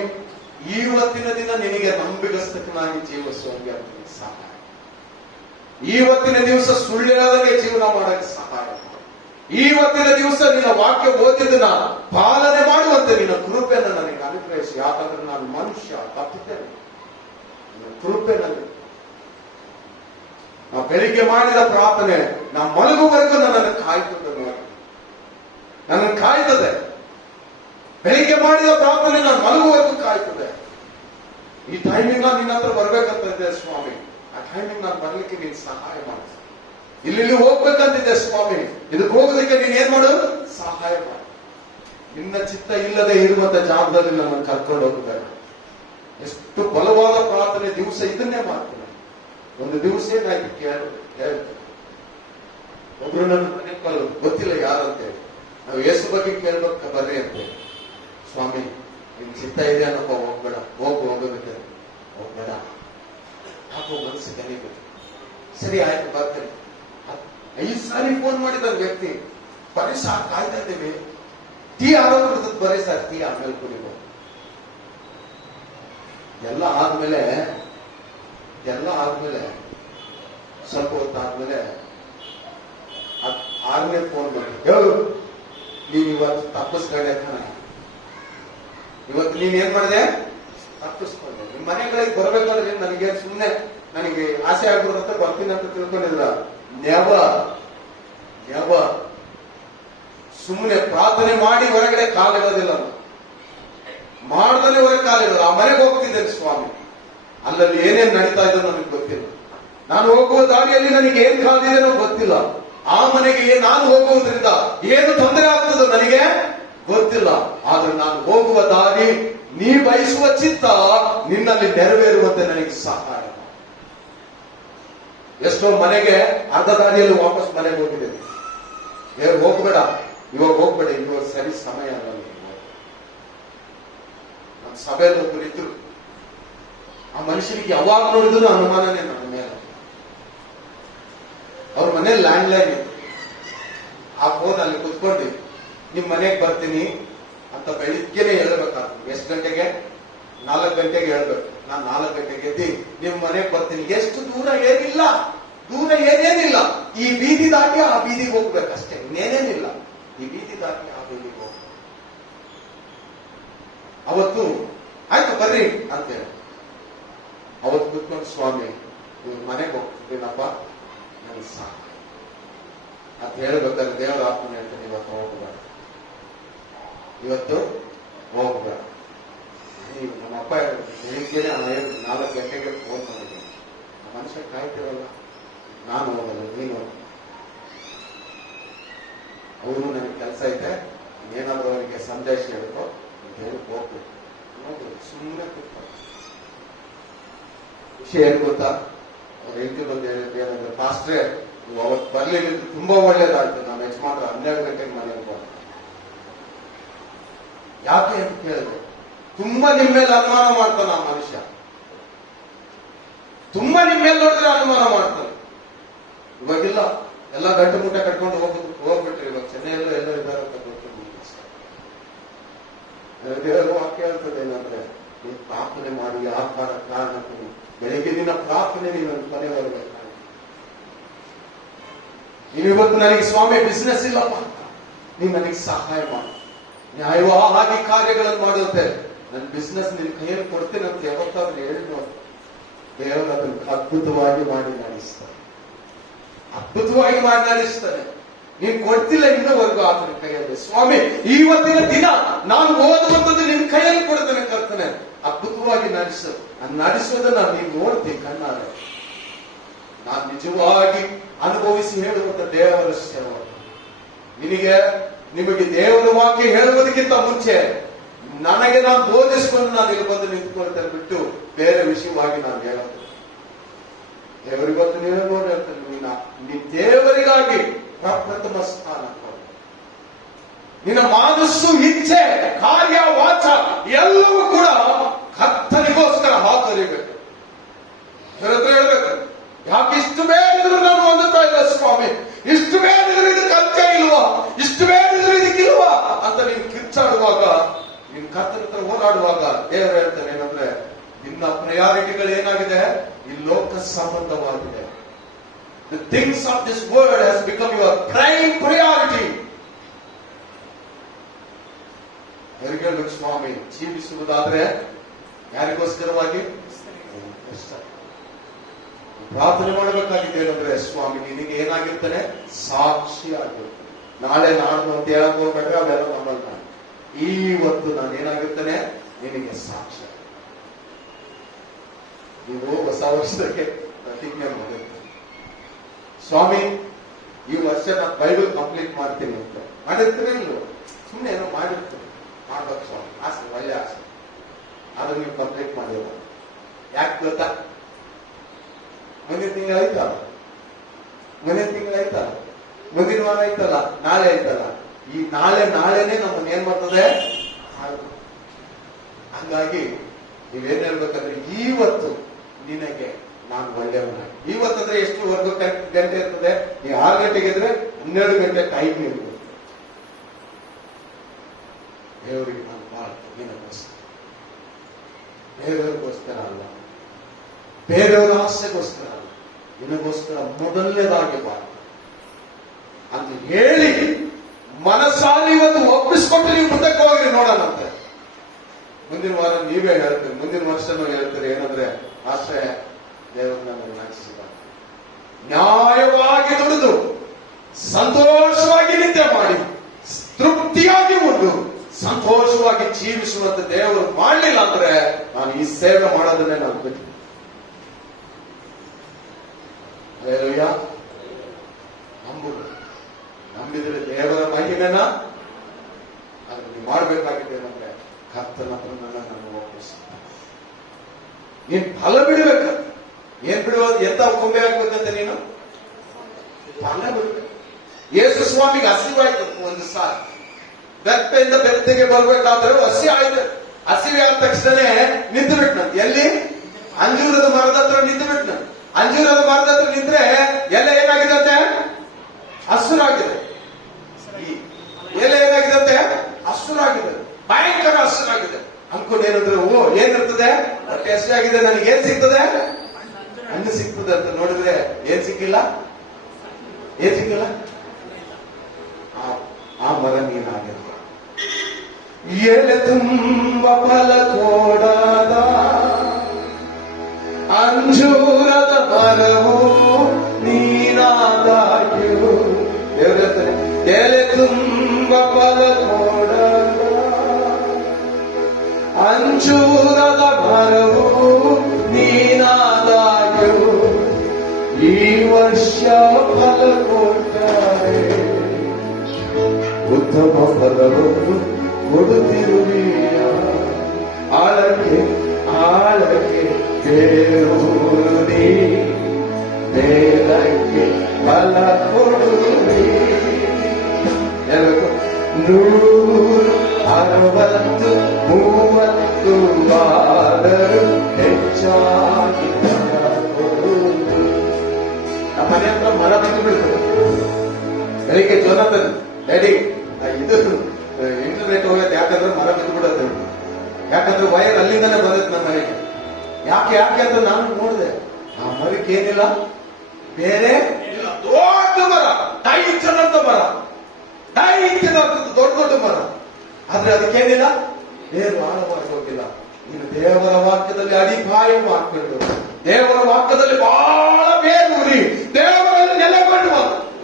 ಇವತ್ತಿನ ದಿನ ನಿನಗೆ ನಂಬಿಗಸ್ತಕನಾಗಿ ಜೀವಿಸುವಂಗೆ ಸಹಾಯ, ಇವತ್ತಿನ ದಿವಸ ಸುಳ್ಳಿಲ್ಲದಂಗೆ ಜೀವನ ಮಾಡಕ್ಕೆ ಸಹಾಯ, ಇವತ್ತಿನ ದಿವಸ ನಿನ್ನ ವಾಕ್ಯ ಓದಿದ್ದನ್ನ ಪಾಲನೆ ಮಾಡುವಂತೆ ನಿನ್ನ ಕೃಪೆಯನ್ನು ನನಗೆ ಅನುಗ್ರಹಿಸಿ. ಯಾಕಂದ್ರೆ ನಾನು ಮನುಷ್ಯ, ತಪ್ಪಿದ್ದೇನೆ, ನಿನ್ನ ಕೃಪೆನಲ್ಲಿ ನಾ ಬೆಳಿಗ್ಗೆ ಮಾಡಿದ ಪ್ರಾರ್ಥನೆ ನಾ ಮಲಗುವರೆಗೂ ನನ್ನನ್ನು ಕಾಯ್ತದೆ ನೋಡಿ, ನನ್ನನ್ನು ಕಾಯ್ತದೆ. ಬೆಳಿಗ್ಗೆ ಮಾಡಿದ ಪ್ರಾರ್ಥನೆ ನಾನು ಮಲಗುವರೆಗೂ ಕಾಯ್ತದೆ. ಈ ಟೈಮಿಂಗ್ ನಾನು ನಿನ್ನ ಹತ್ರ ಬರ್ಬೇಕಂತ ಇದ್ದೆ ಸ್ವಾಮಿ, ಆ ಟೈಮಿಂಗ್ ನಾನು ಬರ್ಲಿಕ್ಕೆ ನೀನು ಸಹಾಯ ಮಾಡು. ಇಲ್ಲಿ ಹೋಗ್ಬೇಕಂತಿದ್ದೆ ಸ್ವಾಮಿ, ಇದಕ್ಕೆ ಹೋಗೋದಕ್ಕೆ ನೀನ್ ಏನ್ ಮಾಡು, ಸಹಾಯ ಮಾಡು. ನಿನ್ನ ಚಿತ್ತ ಇಲ್ಲದೆ ಇರುವಂತ ಜಾಗದಲ್ಲಿ ನಮ್ಮನ್ನು ಕರ್ಕೊಂಡು ಹೋಗ್ಬೇಕು. ಎಷ್ಟು ಬಲವಾದ ಪ್ರಾರ್ಥನೆ ದಿವಸ ಇದನ್ನೇ ಮಾಡ್ತೇನೆ. ಒಂದು ದಿವಸ ಏನಾಯ್ತು ಕೇಳಿ, ಒಬ್ರು ನನ್ನ ಮನೆಗೆ ಬರೋದು, ಗೊತ್ತಿಲ್ಲ ಯಾರಂತೆ, ನಾವು ಯೇಸು ಬಗ್ಗೆ ಕೇಳ್ಬೇಕ ಬರ್ರಿ ಅಂತ. ಸ್ವಾಮಿ ನಿನ್ ಚಿತ್ತ ಇದೆ ಅನ್ನಪ್ಪ, ಹೋಗ್ಬೇಡ, ಹೋಗೋದಕ್ಕೆ ಹೋಗ್ಬೇಡ, ಯಾಕೋ ಮನಸ್ಸಿಗೆ ಅನಿಬೇಕು. ಸರಿ ಆಯ್ತು ಬರ್ತೇನೆ. 5 ಸಾರಿ ಫೋನ್ ಮಾಡಿದ ವ್ಯಕ್ತಿ, ಬರೀ ಸಾಕು ಕಾಯ್ತಾ ಇದ್ದೇವೆ, ಟೀ ಆರೋಗ್ಯ ಬರೀ ಸರ್ ಟೀ ಆಮೇಲೆ ಕುಡಿಬೋದು. ಎಲ್ಲ ಆದ್ಮೇಲೆ ಸ್ವಲ್ಪ ಹೊತ್ತಾದ್ಮೇಲೆ 6ನೇ ಫೋನ್ ಬಂತು, ಹೇಳು ನೀವ್ ಇವತ್ತು ತಪ್ಪಿಸ್ಕೊಂಡೆ ತಾನೆ, ಇವತ್ತು ನೀನ್ ಏನ್ ಮಾಡಿದೆ, ತಪ್ಪಿಸ್ಕೊಂಡೆ. ನಿಮ್ ಮನೆಗಳಿಗೆ ಬರ್ಬೇಕಾದ್ರೆ ನನಗೆ ಸುಮ್ಮನೆ ನನಗೆ ಆಸೆ ಆಗ್ಬಿಡುತ್ತೆ, ಬರ್ತೀನಿ ಅಂತ ತಿಳ್ಕೊಂಡಿಲ್ಲ. ಸುಮ್ಮನೆ ಪ್ರಾರ್ಥನೆ ಮಾಡಿ ಹೊರಗಡೆ ಕಾಲಿಡೋದಿಲ್ಲ, ಮಾಡ್ದಲೇ ಹೊರಗೆ ಕಾಲಿಡೋದು. ಆ ಮನೆಗೆ ಹೋಗ್ತಿದ್ದೇನೆ ಸ್ವಾಮಿ, ಅಲ್ಲಲ್ಲಿ ಏನೇನ್ ನಡೀತಾ ಇದ್ದೋ ನನಗೆ ಗೊತ್ತಿಲ್ಲ. ನಾನು ಹೋಗುವ ದಾರಿಯಲ್ಲಿ ನನಗೆ ಏನ್ ಕಾದಿದೆನೋ ಗೊತ್ತಿಲ್ಲ. ಆ ಮನೆಗೆ ನಾನು ಹೋಗುವುದರಿಂದ ಏನು ತೊಂದರೆ ಆಗ್ತದೋ ನನಗೆ ಗೊತ್ತಿಲ್ಲ. ಆದ್ರೆ ನಾನು ಹೋಗುವ ದಾರಿ ನೀ ಬಯಸುವ ಚಿತ್ತ ನಿನ್ನಲ್ಲಿ ನೆರವೇರುವಂತೆ ನನಗೆ ಸಹಾಯ. ಎಷ್ಟೋ ಮನೆಗೆ ಅರ್ಧ ದಾರಿಯಲ್ಲಿ ವಾಪಸ್ ಮನೆಗೆ ಹೋಗಿದ್ದೇನೆ. ಹೋಗ್ಬೇಡ, ಇವಾಗ ಹೋಗ್ಬೇಡ, ಇವಾಗ ಸರಿ ಸಮಯ ಅಲ್ಲ. ನಮ್ಮ ಸಭೆಯಲ್ಲಿ ಒಬ್ಬರು ಇದ್ರು, ಆ ಮನುಷ್ಯನಿಗೆ ಯಾವಾಗ ನೋಡಿದ್ರು ಅನುಮಾನನೇ ನನ್ನ ಮೇಲೆ. ಅವ್ರ ಮನೆ ಲ್ಯಾಂಡ್ ಲೈನ್ ಇತ್ತು. ಆ ಫೋನ್ ಅಲ್ಲಿ ಕುತ್ಕೊಂಡು ನಿಮ್ ಮನೆಗೆ ಬರ್ತೀನಿ ಅಂತ ಬೆಳಿಗ್ಗೆನೆ ಹೇಳ್ಬೇಕಾಗ್ತದೆ. ಎಷ್ಟು ಗಂಟೆಗೆ? 4 ಗಂಟೆಗೆ ಹೇಳ್ಬೇಕು. ನಾನು 4 ಗಂಟೆಗೆ ಎದ್ದಿ ನಿಮ್ ಮನೆಗೆ ಬರ್ತೀನಿ. ಎಷ್ಟು ದೂರ ಏನಿಲ್ಲ, ಏನೇನಿಲ್ಲ, ಈ ಬೀದಿ ದಾಟಿ ಆ ಬೀದಿಗೆ ಹೋಗ್ಬೇಕಷ್ಟೇ, ಇನ್ನೇನೇನಿಲ್ಲ. ಈ ಬೀದಿ ದಾಟಿ ಆ ಬೀದಿಗೆ ಹೋಗ್ಬೇಕು. ಅವತ್ತು ಆಯ್ತು ಬರ್ರಿ ಅಂತ ಹೇಳಿ ಅವತ್ತು ಕುತ್ಕೊಂಡು, ಸ್ವಾಮಿ ಇವ್ ಮನೆಗೆ ಹೋಗ್ತೀನಪ್ಪ, ನನ್ಗೆ ಸಾಕು ಅಂತ ಹೇಳ್ಬೇಕಾದ್ರೆ ದೇವರ ಆತ್ಮ ಹೇಳ್ತಾನೆ, ಇವತ್ತು ಹೋಗ್ಬೇಡ. ನೀವು ನಮ್ಮಪ್ಪ ಬೆಳಿಗ್ಗೆನೆ 4 ಗಂಟೆಗೆ ಫೋನ್ ಮಾಡಿದ್ದೀನಿ, ಮನುಷ್ಯ ಕಾಯ್ತಿರಲ್ಲ, ನಾನು ಹೋಗಲ್ಲ, ನೀನು ಅವರು ನನಗೆ ಕೆಲಸ ಐತೆ, ಏನಾದ್ರು ಅವರಿಗೆ ಸಂದೇಶ ಹೇಳ್ಕೊ ಅಂತ ಹೇಳಿ ಹೋಗ್ಬೇಕು. ಸುಮ್ಮನೆ ಕೂತ್ಕೊಂಡು ವಿಷಯ ಏನ್ ಗೊತ್ತಾ, ಅವ್ರ ಹೆಂಡತಿ ಬಂದು ಹೇಳಿದ್ರೆ ಏನಂದ್ರೆ, ಪಾಸ್ಟ್ರೆ ನೀವು ಅವತ್ತು ಬರ್ಲಿಲ್ಲ, ತುಂಬಾ ಒಳ್ಳೇದಾಯ್ತು, ನಾನು ಯಜಮಾನ್ರ 12 ಗಂಟೆಗೆ ಮನೆಗೆ ಹೋದ. ಯಾಕೆ ಅಂತ ಕೇಳಿದ್ರೆ, ತುಂಬಾ ನಿಮ್ಮ ಮೇಲೆ ಅನುಮಾನ ಮಾಡ್ತಾನೆ ಆ ಮನುಷ್ಯ, ತುಂಬಾ ನಿಮ್ಮ ಮೇಲೆ ನೋಡಿದ್ರೆ ಅನುಮಾನ ಮಾಡ್ತಾನೆ. ಇವಾಗಿಲ್ಲ, ಎಲ್ಲ ಗಂಟು ಮುಟ್ಟ ಕಟ್ಕೊಂಡು ಹೋಗ್ಬಿಟ್ರಿ. ಇವಾಗ ಚೆನ್ನೈಯಲ್ಲೂ ಎಲ್ಲೋ ಇದ್ದಾರೆ ಅಂತ ಗೊತ್ತು. ದೇವರ ವಾಕ್ಯ ಹೇಳ್ತದೆ ಏನಂದ್ರೆ, ನೀವು ಪ್ರಾರ್ಥನೆ ಮಾಡಿ ಆ ಕಾರಣಕ್ಕೂ ಬೆಳಿಗ್ಗೆ ದಿನ ಪ್ರಾರ್ಥನೆ ನೀನು ಕೊನೆವರೆಗೆ. ನೀನು ಇವತ್ತು ನನಗೆ ಸ್ವಾಮಿ ಬಿಸ್ನೆಸ್ ಇಲ್ಲಪ್ಪ, ನೀನು ನನಗೆ ಸಹಾಯ ಮಾಡು, ನ್ಯಾಯವಾಗಿ ಕಾರ್ಯಗಳನ್ನು ಮಾಡುತ್ತೆ, ನನ್ನ ಬಿಸ್ನೆಸ್ ನಿನ್ ಕೈಯಲ್ಲಿ ಕೊಡ್ತೇನೆ ಅಂತ ಯಾವತ್ತಾದ್ರೂ ಹೇಳಿ ನೋಡಿ. ದೇವರು ಅದನ್ನು ಅದ್ಭುತವಾಗಿ ಮಾಡಿ ನಡೆಸ್ತಾನೆ, ಅದ್ಭುತವಾಗಿ ಮಾಡಿ ನಡೆಸ್ತಾನೆ. ನೀನ್ ಕೊಡ್ತಿಲ್ಲ ಇನ್ನವರೆಗೂ ಆತನ ಕೈಯಲ್ಲಿ. ಸ್ವಾಮಿ ಇವತ್ತಿನ ದಿನ ನಾನು ಓದುವಂಥದ್ದು ನಿನ್ ಕೈಯಲ್ಲಿ ಕೊಡ್ತೇನೆ ಕರ್ತನೆ, ಅದ್ಭುತವಾಗಿ ನಡೆಸು. ನಡೆಸೋದನ್ನ ನೀನು ನೋಡ್ತೀನಿ ಕಣ್ಣಾರೆ. ನಾನು ನಿಜವಾಗಿ ಅನುಭವಿಸಿ ಹೇಳುವಂತ ದೇವರ ಸೇವೆ. ನಿಮಗೆ ದೇವರ ವಾಕ್ಯ ಹೇಳುವುದಕ್ಕಿಂತ ಮುಂಚೆ ನನಗೆ ನಾನು ಬೋಧಿಸಿಕೊಂಡು ನಾನು ಇಲ್ಲಿ ಬಂದು ನಿಂತ್ಕೊಳ್ತೇನೆ ಬಿಟ್ಟು ಬೇರೆ ವಿಷಯವಾಗಿ ನಾನು ಹೇಳೋದು. ದೇವರಿಗೊತ್ತು ನೀನು ನೋಡಿ ಹೇಳ್ತೇನೆ, ನೀನು ದೇವರಿಗಾಗಿ ಪ್ರಪ್ರಥಮ ಸ್ಥಾನ ಕೊಡು. ನಿನ್ನ ಮನಸ್ಸು, ಇಚ್ಛೆ, ಕಾರ್ಯ, ವಾಚ ಎಲ್ಲವೂ ಕೂಡ ಕರ್ತನಿಗೋಸ್ಕರ ಮಾಡುವಾಗ ದೇವರು ಹೇಳ್ತಾನೆ ಏನಂದ್ರೆ ನಿನ್ನ ಪ್ರಯಾರಿಟಿಗಳು ಏನಾಗಿದೆ, ಈ ಲೋಕ ಸಂಬಂಧವಾಗಿದೆ. The things of this world has become your prime priority. ಹೇಳ್ಬೇಕು ಸ್ವಾಮಿ, ಜೀವಿಸುವುದಾದ್ರೆ ಯಾರಿಗೋಸ್ಕರವಾಗಿ? ಪ್ರಾರ್ಥನೆ ಮಾಡಬೇಕಾಗಿದೆ ಏನಂದ್ರೆ, ಸ್ವಾಮಿ ನಿನಗೆ ಏನಾಗಿರ್ತಾನೆ, ಸಾಕ್ಷಿ ಆಗಿರ್ತಾನೆ. ನಾಳೆ ನಾಡ್ದು ಅಂತ ಹೇಳಕ್ ಹೋಗ್ಬೇಡ್ರೆ ಅವೆಲ್ಲ ನಮ್ಮಲ್ಲಿ ನಾನು ಇವತ್ತು ನಾನು ಏನಾಗಿರ್ತಾನೆ, ನಿನಗೆ ಸಾಕ್ಷಿ. ನೀವು ಹೊಸ ವರ್ಷಕ್ಕೆ ಪ್ರತಿಜ್ಞೆ ಮಾಡಿರ್ತೀರಿ, ಸ್ವಾಮಿ ಈ ವರ್ಷ ನಾನು ಬೈಬಲ್ ಕಂಪ್ಲೀಟ್ ಮಾಡ್ತೀನಿ ಅಂತ ಮಾಡಿರ್ತೀರಿ. ನೀವು ಸುಮ್ಮನೆ ಏನೋ ಮಾಡಿರ್ತೀರಿ, ಮಾಡ್ಬೇಕು ಸ್ವಾಮಿ, ಆಸೆ, ಒಳ್ಳೆ ಆಸೆ. ಆದ್ರೆ ನೀವು ಕಂಪ್ಲೀಟ್ ಮಾಡಿಲ್ಲ. ಯಾಕೆ ಗೊತ್ತಾ? ಮುಂದಿನ ತಿಂಗಳು ಆಯ್ತಲ್ಲ, ಮುಂದಿನ ವಾರ ಆಯ್ತಲ್ಲ, ನಾಳೆ ಆಯ್ತಲ್ಲ. ಈ ನಾಳೆನೆ ನಮ್ಮನ್ನ ಏನ್ ಮಾಡ್ತದೆ. ಹಂಗಾಗಿ ನೀವೇನ್ ಹೇಳ್ಬೇಕಂದ್ರೆ, ಇವತ್ತು ನಿನಗೆ ನಾನು ಒಳ್ಳೆಯವನಾಗಿ. ಇವತ್ತಂದ್ರೆ ಎಷ್ಟುವರೆಗೂ ಗಂಟೆ ಇರ್ತದೆ? ಈ 6 ಗಂಟೆಗೆ ಇದ್ರೆ 12 ಗಂಟೆ ಟೈಮ್ ಇರ್ತದೆ. ದೇವರಿಗೆ ನಾನು ಮಾಡ್ತೀನಿ, ನಿನಗೋಸ್ಕರ, ಬೇರೆಯವ್ರಿಗೋಸ್ಕರ ಅಲ್ಲ, ಬೇರೆಯವರ ಆಸೆಗೋಸ್ಕರ ಅಲ್ಲ, ನಿನಗೋಸ್ಕರ ಮೊದಲನೇದಾಗಿ ಬಾಳ ಅಂತ ಹೇಳಿ ಮನಸ್ಸಾಗಿ ಇವತ್ತು ಒಪ್ಪಿಸ್ಕೊಂಡು ನೀವು ಮುಂದಕ್ಕೆ ಹೋಗ್ರಿ. ನೋಡೋಣಂತೆ ಮುಂದಿನ ವಾರ ನೀವೇ ಹೇಳ್ತೀರಿ, ಮುಂದಿನ ವರ್ಷನೂ ಹೇಳ್ತೀರಿ ಏನಂದ್ರೆ, ಆಶ್ರಯ ದೇವರನ್ನ ನಡೆಸಿದ ನ್ಯಾಯವಾಗಿ ದುಡಿದು ಸಂತೋಷವಾಗಿ ನಿದ್ದೆ ಮಾಡಿ ತೃಪ್ತಿಯಾಗಿ ಉಂಡು ಸಂತೋಷವಾಗಿ ಜೀವಿಸುವಂತೆ ದೇವರು ಮಾಡಲಿಲ್ಲ ಅಂದ್ರೆ ನಾನು ಈ ಸೇವೆ ಮಾಡೋದನ್ನೇ ನಾನು ಬಿಟ್ಟು. ನಂಬಿದ್ರೆ ದೇವರ ಮಹಿಮೆನ ಅದನ್ನು ನೀವು ಮಾಡಬೇಕಾಗಿದೆ ಅಂದ್ರೆ ಕರ್ತನ ಹತ್ರ ನನ್ನನ್ನು ಒಪ್ಪಿಸಿ. ನೀನ್ ಫಲ ಬಿಡಬೇಕು. ಏನ್ ಬಿಡುವುದು? ಎಂತ ಕೊಂಬೆ ಆಗ್ಬೇಕಂತ ನೀನು ಫಲ ಬಿಡ್ಬೇಕು. ಯೇಸು ಸ್ವಾಮಿಗೆ ಹಸಿವಾಯ್ತು ಒಂದು ಸಾಲ, ಬೆಪ್ಪೆಯಿಂದ ಬೆತ್ತಗೆ ಬರ್ಬೇಕಾದ್ರೆ ಹಸಿ ಆಯ್ತು. ಹಸಿವೆ ಆದ ತಕ್ಷಣ ನಿಂತು ಬಿಟ್ನಂತ. ಎಲ್ಲಿ? ಅಂಜೂರದ ಮರದ ಹತ್ರ ನಿಂತು ಬಿಟ್ನ. ಅಂಜೂರದ ಮರದ ಹತ್ರ ನಿಂತ್ರೆ ಎಲ್ಲ ಏನಾಗಿದಂತೆ? ಹಸುರಾಗಿದೆ. ಈ ಎಲೆ ಏನಾಗಿದಂತೆ? ಹಸುರಾಗಿದೆ, ಭಯಂಕರ ಹಸುರಾಗಿದೆ. ಅನ್ಕೊಂಡೇನಂದ್ರೆ, ಓ ಏನಿರ್ತದೆ, ಹೊಟ್ಟೆ ಹಸಿಯಾಗಿದೆ, ನನಗೆ ಏನ್ ಸಿಗ್ತದೆ? ಹಣ್ಣು ಸಿಗ್ತದೆ ಅಂತ ನೋಡಿದ್ರೆ ಏನ್ ಸಿಕ್ಕಿಲ್ಲ. ಆ ಮರ ನೀನಾಗಿರ್ತ. ಎಲೆ ತುಂಬ ಫಲ ಕೊಡದ ಅಂಜೂರದ ಮರವು ನೀನಾದಾಗ್ಯು. ದೇವ್ರ ಹೇಳ್ತಾರೆ, ಎಲೆ ತುಂಬ ಫಲ ಕೊಡದ ಅಂಜೂರದ ಮರವು ನೀನಾದಾಗ್ಯು. ಈ ವರ್ಷ ಫಲ ಕೊಟ್ಟರೆ ಉತ್ತಮ ಫಲವನ್ನು ಕೊಡುತ್ತಿರುವೀಯ. ಆಳಕ್ಕೆ ಬೇರೂರಿ ಬೇಲಕ್ಕೆ ಫಲ ಕೊಡುವಿ. 160, 30 ಆದರೂ ಹೆಚ್ಚಾಗಿ ಫಲ ಕೊಡುವುದು. ನಮ್ಮ ಮನೆ ಹತ್ರ ಮರ ಬಂದು ಬಿಡ್ತದೆ. ಬೆಳಿಗ್ಗೆ ಜೋನತನ್ ಡ್ಯಾಡಿ ಇದು ಇಂಟರ್ನೆಟ್ ಹೋಗತ್ತೆ, ಯಾಕಂದ್ರೆ ಮರ ಬಿದ್ದು ಬಿಡತ್ತೆ. ಯಾಕಂದ್ರೆ ವೈರ್ ಅಲ್ಲಿಂದಾನೆ ಬಂದತ್ತೆ ನಮ್ಮ ಮನೆಗೆ. ಯಾಕೆ ಅಂತ ನಾನು ನೋಡಿದೆ. ಆ ಮರಕ್ಕೆ ಏನಿಲ್ಲ, ಬೇರೆ ಇಲ್ಲ. ದೊಡ್ಡ ಮರ, ದೈತ್ಯದಂತ ಮರ, ದೊಡ್ಡ ಮರ. ಆದ್ರೆ ಅದಕ್ಕೇನಿಲ್ಲ, ಬೇರು ಆಳವಾಗಿ ಹೋಗಿಲ್ಲ. ನೀನು ದೇವರ ವಾಕ್ಯದಲ್ಲಿ ಅಡಿಪಾಯ ಹಾಕೊಂಡು, ದೇವರ ವಾಕ್ಯದಲ್ಲಿ ಬಹಳ ಬೇರೂರಿ ದೇವರಲ್ಲಿ ನೆಲೆಗೊಂಡು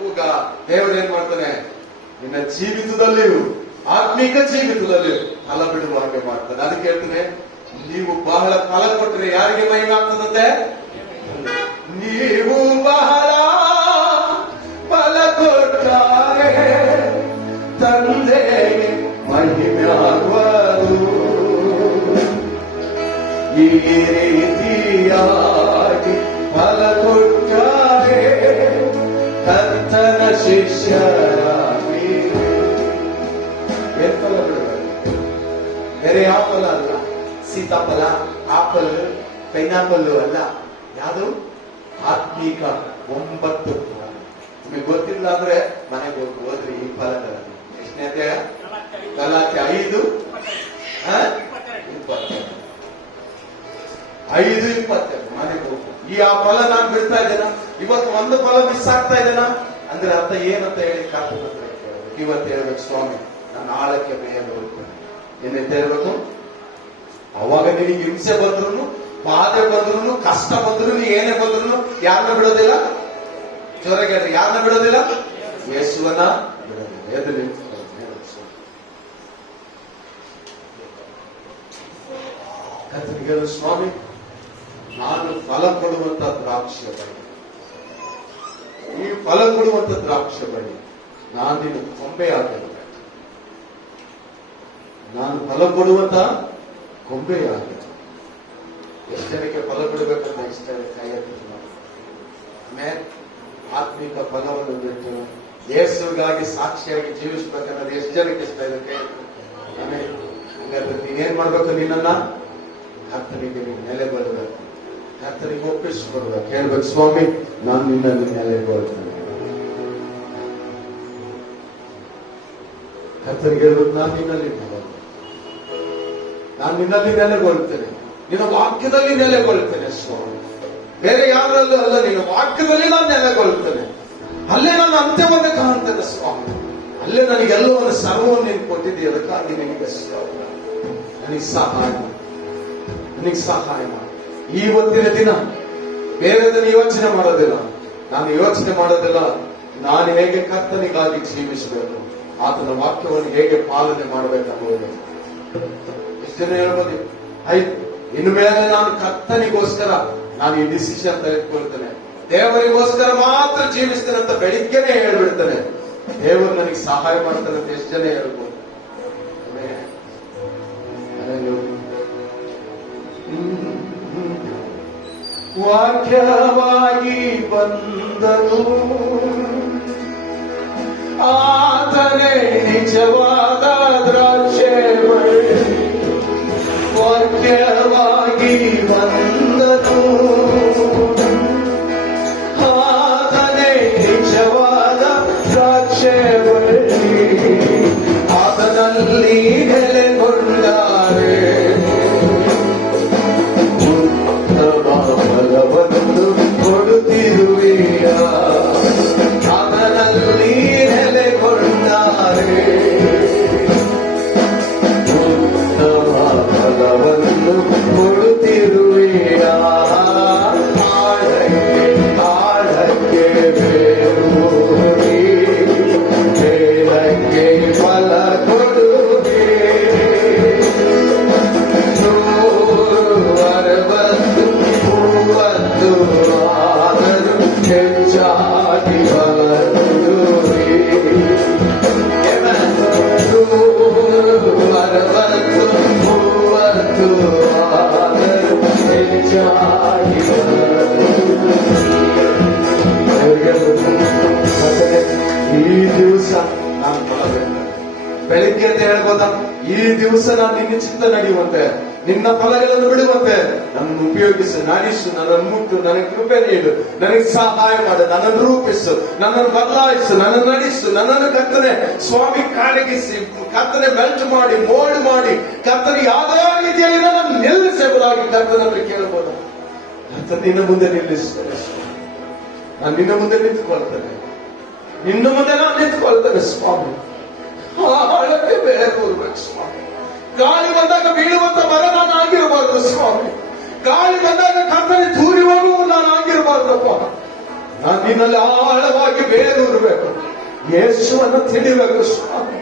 ಈಗ ದೇವರು ಏನ್ ಮಾಡ್ತಾನೆ, ನಿನ್ನ ಜೀವಿತದಲ್ಲಿಯೂ ಆತ್ಮೀಕ ಜೀವಿತದಲ್ಲಿಯೂ ಫಲ ಬಿಡುವ ಹಾಗೆ ಮಾಡ್ತಾನೆ. ಅದಕ್ಕೆ ಹೇಳ್ತಾನೆ, ನೀವು ಬಹಳ ಫಲ ಕೊಟ್ಟರೆ ಯಾರಿಗೆ ಮಹಿಮೆ ಆಗ್ತದಂತೆ? ನೀವು ಬಹಳ ಫಲ ಕೊಟ್ಟರೆ ತಂದೆಗೆ ಮಹಿಮೆ ಆಗುವುದು. ಈ ರೀತಿಯಾಗಿ ಫಲ ಕೊಟ್ಟರೆ ಕರ್ತನ ಶಿಷ್ಯರಾಗಿ. ಏನ್ ಫಲ ಬಿಡಬೇಕು? ಬೇರೆ ಯಾವ ಫಲ ಅಲ್ಲ. ಸೀತಾಫಲ, ಆಪಲ್, ಪೈನಾಪಲ್ ಅಲ್ಲ. ಯಾವುದು? ಆತ್ಮೀಕ 9 ಫಲ. ನಿಮಗೆ ಗೊತ್ತಿಲ್ಲ ಅಂದ್ರೆ ಮನೆಗೆ ಹೋಗಿ ಹೋದ್ರಿ ಈ ಫಲಗಳಲ್ಲಿ. ಎಷ್ಟನೇ ಅಧ್ಯಾಯ? ಗಲಾತ್ಯ 5:22. 5:20 ಮನೆಗೆ ಹೋಗು. ಆ ಫಲ ನಾನು ಬಿಡ್ತಾ ಇದ್ದೇನ? ಇವತ್ತು ಒಂದು ಫಲ ಮಿಸ್ ಆಗ್ತಾ ಇದ್ದೇನ ಅಂದ್ರೆ ಅರ್ಥ ಏನಂತ ಹೇಳಿ ಕರ್ತನ ಹತ್ರ ಕೇಳ್ಬೇಕು. ಇವತ್ತು ಹೇಳ್ಬೇಕು, ಸ್ವಾಮಿ ನಾನು ಆಳಕ್ಕೆ ಬೇಯ ಬರುತ್ತೇನೆ. ಏನಂತ ಹೇಳ್ಬೇಕು? ಅವಾಗ ನಿನಗೆ ಹಿಂಸೆ ಬಂದ್ರು, ಬಾಧೆ ಬಂದ್ರು, ಕಷ್ಟ ಬಂದ್ರು, ಏನೇ ಬಂದ್ರು ಯಾರನ್ನ ಬಿಡೋದಿಲ್ಲ? ಜೊರೆಗೆ ಯಾರನ್ನ ಬಿಡೋದಿಲ್ಲ? ಯೇಸುವನ್ನ ಬಿಡೋದಿಲ್ಲ. ಎದ್ದು ನಿಂತ್ಕೊಳ್ಳಿ. ಕರ್ತನಿಗೆ ಹೇಳು, ಸ್ವಾಮಿ ನಾನು ಫಲ ಕೊಡುವಂತ ದ್ರಾಕ್ಷಿಯ ಬಳ್ಳಿ, ಈ ಫಲ ಕೊಡುವಂತ ದ್ರಾಕ್ಷಿಯ ಬಳ್ಳಿ, ನಾನು ನಿನ್ನ ಕೊಂಬೆ ಆಗಿರಬೇಕು. ನಾನು ಫಲ ಕೊಡುವಂತ ಕೊಂಬೆ ಆಗಿರಬೇಕು. ಎಷ್ಟು ಜನಕ್ಕೆ ಫಲ ಕೊಡಬೇಕಂತ ಇಷ್ಟ ಇದೆ? ಕೈ ಎತ್ತಿ ನೋಡಿ. ಆಮೇಲೆ ಆತ್ಮಿಕ ಫಲವನ್ನು ಬಿಟ್ಟು ಯೇಸುವಿಗಾಗಿ ಸಾಕ್ಷಿಯಾಗಿ ಜೀವಿಸ್ಬೇಕನ್ನೋದು ಎಷ್ಟು ಜನಕ್ಕೆ ಇಷ್ಟ ಇದೆ? ಕೈ ಎತ್ತಿ. ಆಮೇಲೆ ಹಾಗಾದ್ರೆ ನೀನೇನ್ ಮಾಡ್ಬೇಕು? ನಿನ್ನನ್ನ ಕರ್ತನಿಗೆ ನೀನು ನೆಲೆಗೊಳ್ಳಬೇಕು, ಕರ್ತನಿಗೆ ಒಪ್ಪಿಸ್ಕೊಡ್ಬೇಕು. ಹೇಳ್ಬೇಕು, ಸ್ವಾಮಿ ನಾನು ನಿನ್ನಲ್ಲಿ ನೆಲೆಗೊಳ್ತೇನೆ. ಕರ್ತನಿಗೆ ಹೇಳ್ಬೇಕು, ನಾನು ನಿನ್ನಲ್ಲಿ ನೆಲೆಗೊಳ್ತೇನೆ, ನಿನ್ನ ವಾಕ್ಯದಲ್ಲಿ ನೆಲೆಗೊಳ್ತೇನೆ ಸ್ವಾಮಿ. ಬೇರೆ ಯಾರಲ್ಲೂ ಅಲ್ಲ, ನಿನ್ನ ವಾಕ್ಯದಲ್ಲಿ ನಾನು ನೆಲೆಗೊಳ್ತೇನೆ. ಅಲ್ಲೇ ನಾನು ಅಂತ್ಯವನ್ನು ಕಾಣ್ತೇನೆ ಸ್ವಾಮಿ. ಅಲ್ಲೇ ನನಗೆಲ್ಲವನ್ನು ಸರ್ವವನ್ನು ನೀನು ಕೊಟ್ಟಿದ್ದೀಯ. ಅದಕ್ಕಾಗಿ ನಿನಗೆ ನನಗೆ ಸಹಾಯ ಮಾಡಿ. ಇವತ್ತಿನ ದಿನ ಬೇರೆದನ್ನು ಯೋಚನೆ ಮಾಡೋದಿಲ್ಲ, ನಾನು ಯೋಚನೆ ಮಾಡೋದಿಲ್ಲ. ನಾನು ಹೇಗೆ ಕರ್ತನಿಗಾಗಿ ಜೀವಿಸಬೇಕು, ಆತನ ವಾಕ್ಯವನ್ನು ಹೇಗೆ ಪಾಲನೆ ಮಾಡಬೇಕನ್ನೋದು. ಎಷ್ಟು ಜನ ಹೇಳ್ಬೋದು, ಆಯ್ತು ಇನ್ನು ಮೇಲೆ ನಾನು ಕರ್ತನಿಗೋಸ್ಕರ ನಾನು ಈ ಡಿಸಿಷನ್ ತೆಗೆದುಕೊಳ್ತೇನೆ, ದೇವರಿಗೋಸ್ಕರ ಮಾತ್ರ ಜೀವಿಸ್ತೇನೆ ಅಂತ ಬೆಳಿಗ್ಗೆನೆ ಹೇಳ್ಬಿಡ್ತಾನೆ. ದೇವರು ನನಗೆ ಸಹಾಯ ಮಾಡ್ತಾನೆ ಅಂತ ಎಷ್ಟು ಜನ ಹೇಳ್ಬೋದು? ವಾಕ್ಯವಾಗಿ ಬಂದರು ಆತನೇ ನಿಜವಾದ ದ್ರಾಕ್ಷೆ ಬಳ್ಳಿ. ವಾಕ್ಯವಾಗಿ ಬಂದರು ಆತನೇ ನಿಜವಾದ ದ್ರಾಕ್ಷೆ ಬಳ್ಳಿ. ಆತನಲ್ಲಿ ನೆಲೆಗೊಂಡಾರೆ ಫಲವನ್ನು ಕೊಡುತ್ತಿರುವೆಯ. ಅವನಲ್ಲಿ ನೆಲೆಗೊಂಡಾರೆ ಉತ್ತಮ ಫಲವನ್ನು ಕೊಡುತ್ತಿರುವೆಯ. ಆಳಕ್ಕೆ ಬೇರೂರಿ ಬೇರಕ್ಕೆ ಫಲ ಕೊಡುವೆ. 160 ಆದರೂ ಹೆಚ್ಚಾಗಿ ಫಲ ಕೊಡುವೆ. 160 ಆದರೂ ಹೆಚ್ಚಾಗಿ ಫಲ ಕೊಡುವೆ. ಈ ದಿವಸ ನಾನು ಮಾಡಬೇಕು. ಬೆಳಿಗ್ಗೆ ಅಂತ ಹೇಳ್ಬೋದ? ಈ ದಿವಸ ನಾನು ನಿನ್ನ ಚಿತ್ತ ನಡೆಯುವಂತೆ, ನಿನ್ನ ಫಲಗಳನ್ನು ಬಿಡುವಂತೆ ನನ್ನನ್ನು ಉಪಯೋಗಿಸು, ನಡೆಸು, ನನ್ನನ್ನು ಮುಟ್ಟು, ನನಗೆ ಕೃಪೆ ನೀಡು, ನನಗೆ ಸಹಾಯ ಮಾಡು, ನನ್ನನ್ನು ರೂಪಿಸು, ನನ್ನನ್ನು ಬದಲಾಯಿಸು, ನನ್ನನ್ನು ನಡೆಸು, ನನ್ನನ್ನು ಕರ್ತನೆ ಸ್ವಾಮಿ ಕಾಳಗಿಸಿ, ಕರ್ತನೆ ಮೆಲ್ಟ್ ಮಾಡಿ, ಮೋಲ್ಡ್ ಮಾಡಿ, ಕರ್ತನೆ ಯಾವುದೇ ರೀತಿಯಲ್ಲಿ ನನ್ನನ್ನು ನಿಲ್ಲಿಸಬಹುದಾಗಿ ಕರ್ತನಲ್ಲಿ ಕೇಳಬಹುದು. ಕರ್ತನೆ ನಿನ್ನ ಮುಂದೆ ನಿಲ್ಲಿಸ್ತೇನೆ, ನಾನು ನಿನ್ನ ಮುಂದೆ ನಿಂತುಕೊಳ್ತೇನೆ, ನಿನ್ನ ಮುಂದೆ ನಾನು ನಿಂತುಕೊಳ್ತೇನೆ ಸ್ವಾಮಿ. ಆಳಕ್ಕೆ ಬೇರೆ ಕೂರ್ಬೇಕು ಸ್ವಾಮಿ. ಗಾಳಿ ಬಂದಾಗ ಬೀಳುವಂತ ಮರ ನಾನು ಆಗಿರಬಾರ್ದು ಸ್ವಾಮಿ. ಗಾಳಿ ಬಂದಾಗ ಕರ್ತನೆ ತೂರಿ ಹೋಗುವ ನಾನು ಆಗಿರಬಾರ್ದಪ್ಪ. ನಾನು ನಿನ್ನಲ್ಲಿ ಆಳವಾಗಿ ಬೇರೂರಬೇಕು, ಯೇಸುವನ್ನು ತಿಳಿಬೇಕು ಸ್ವಾಮಿ.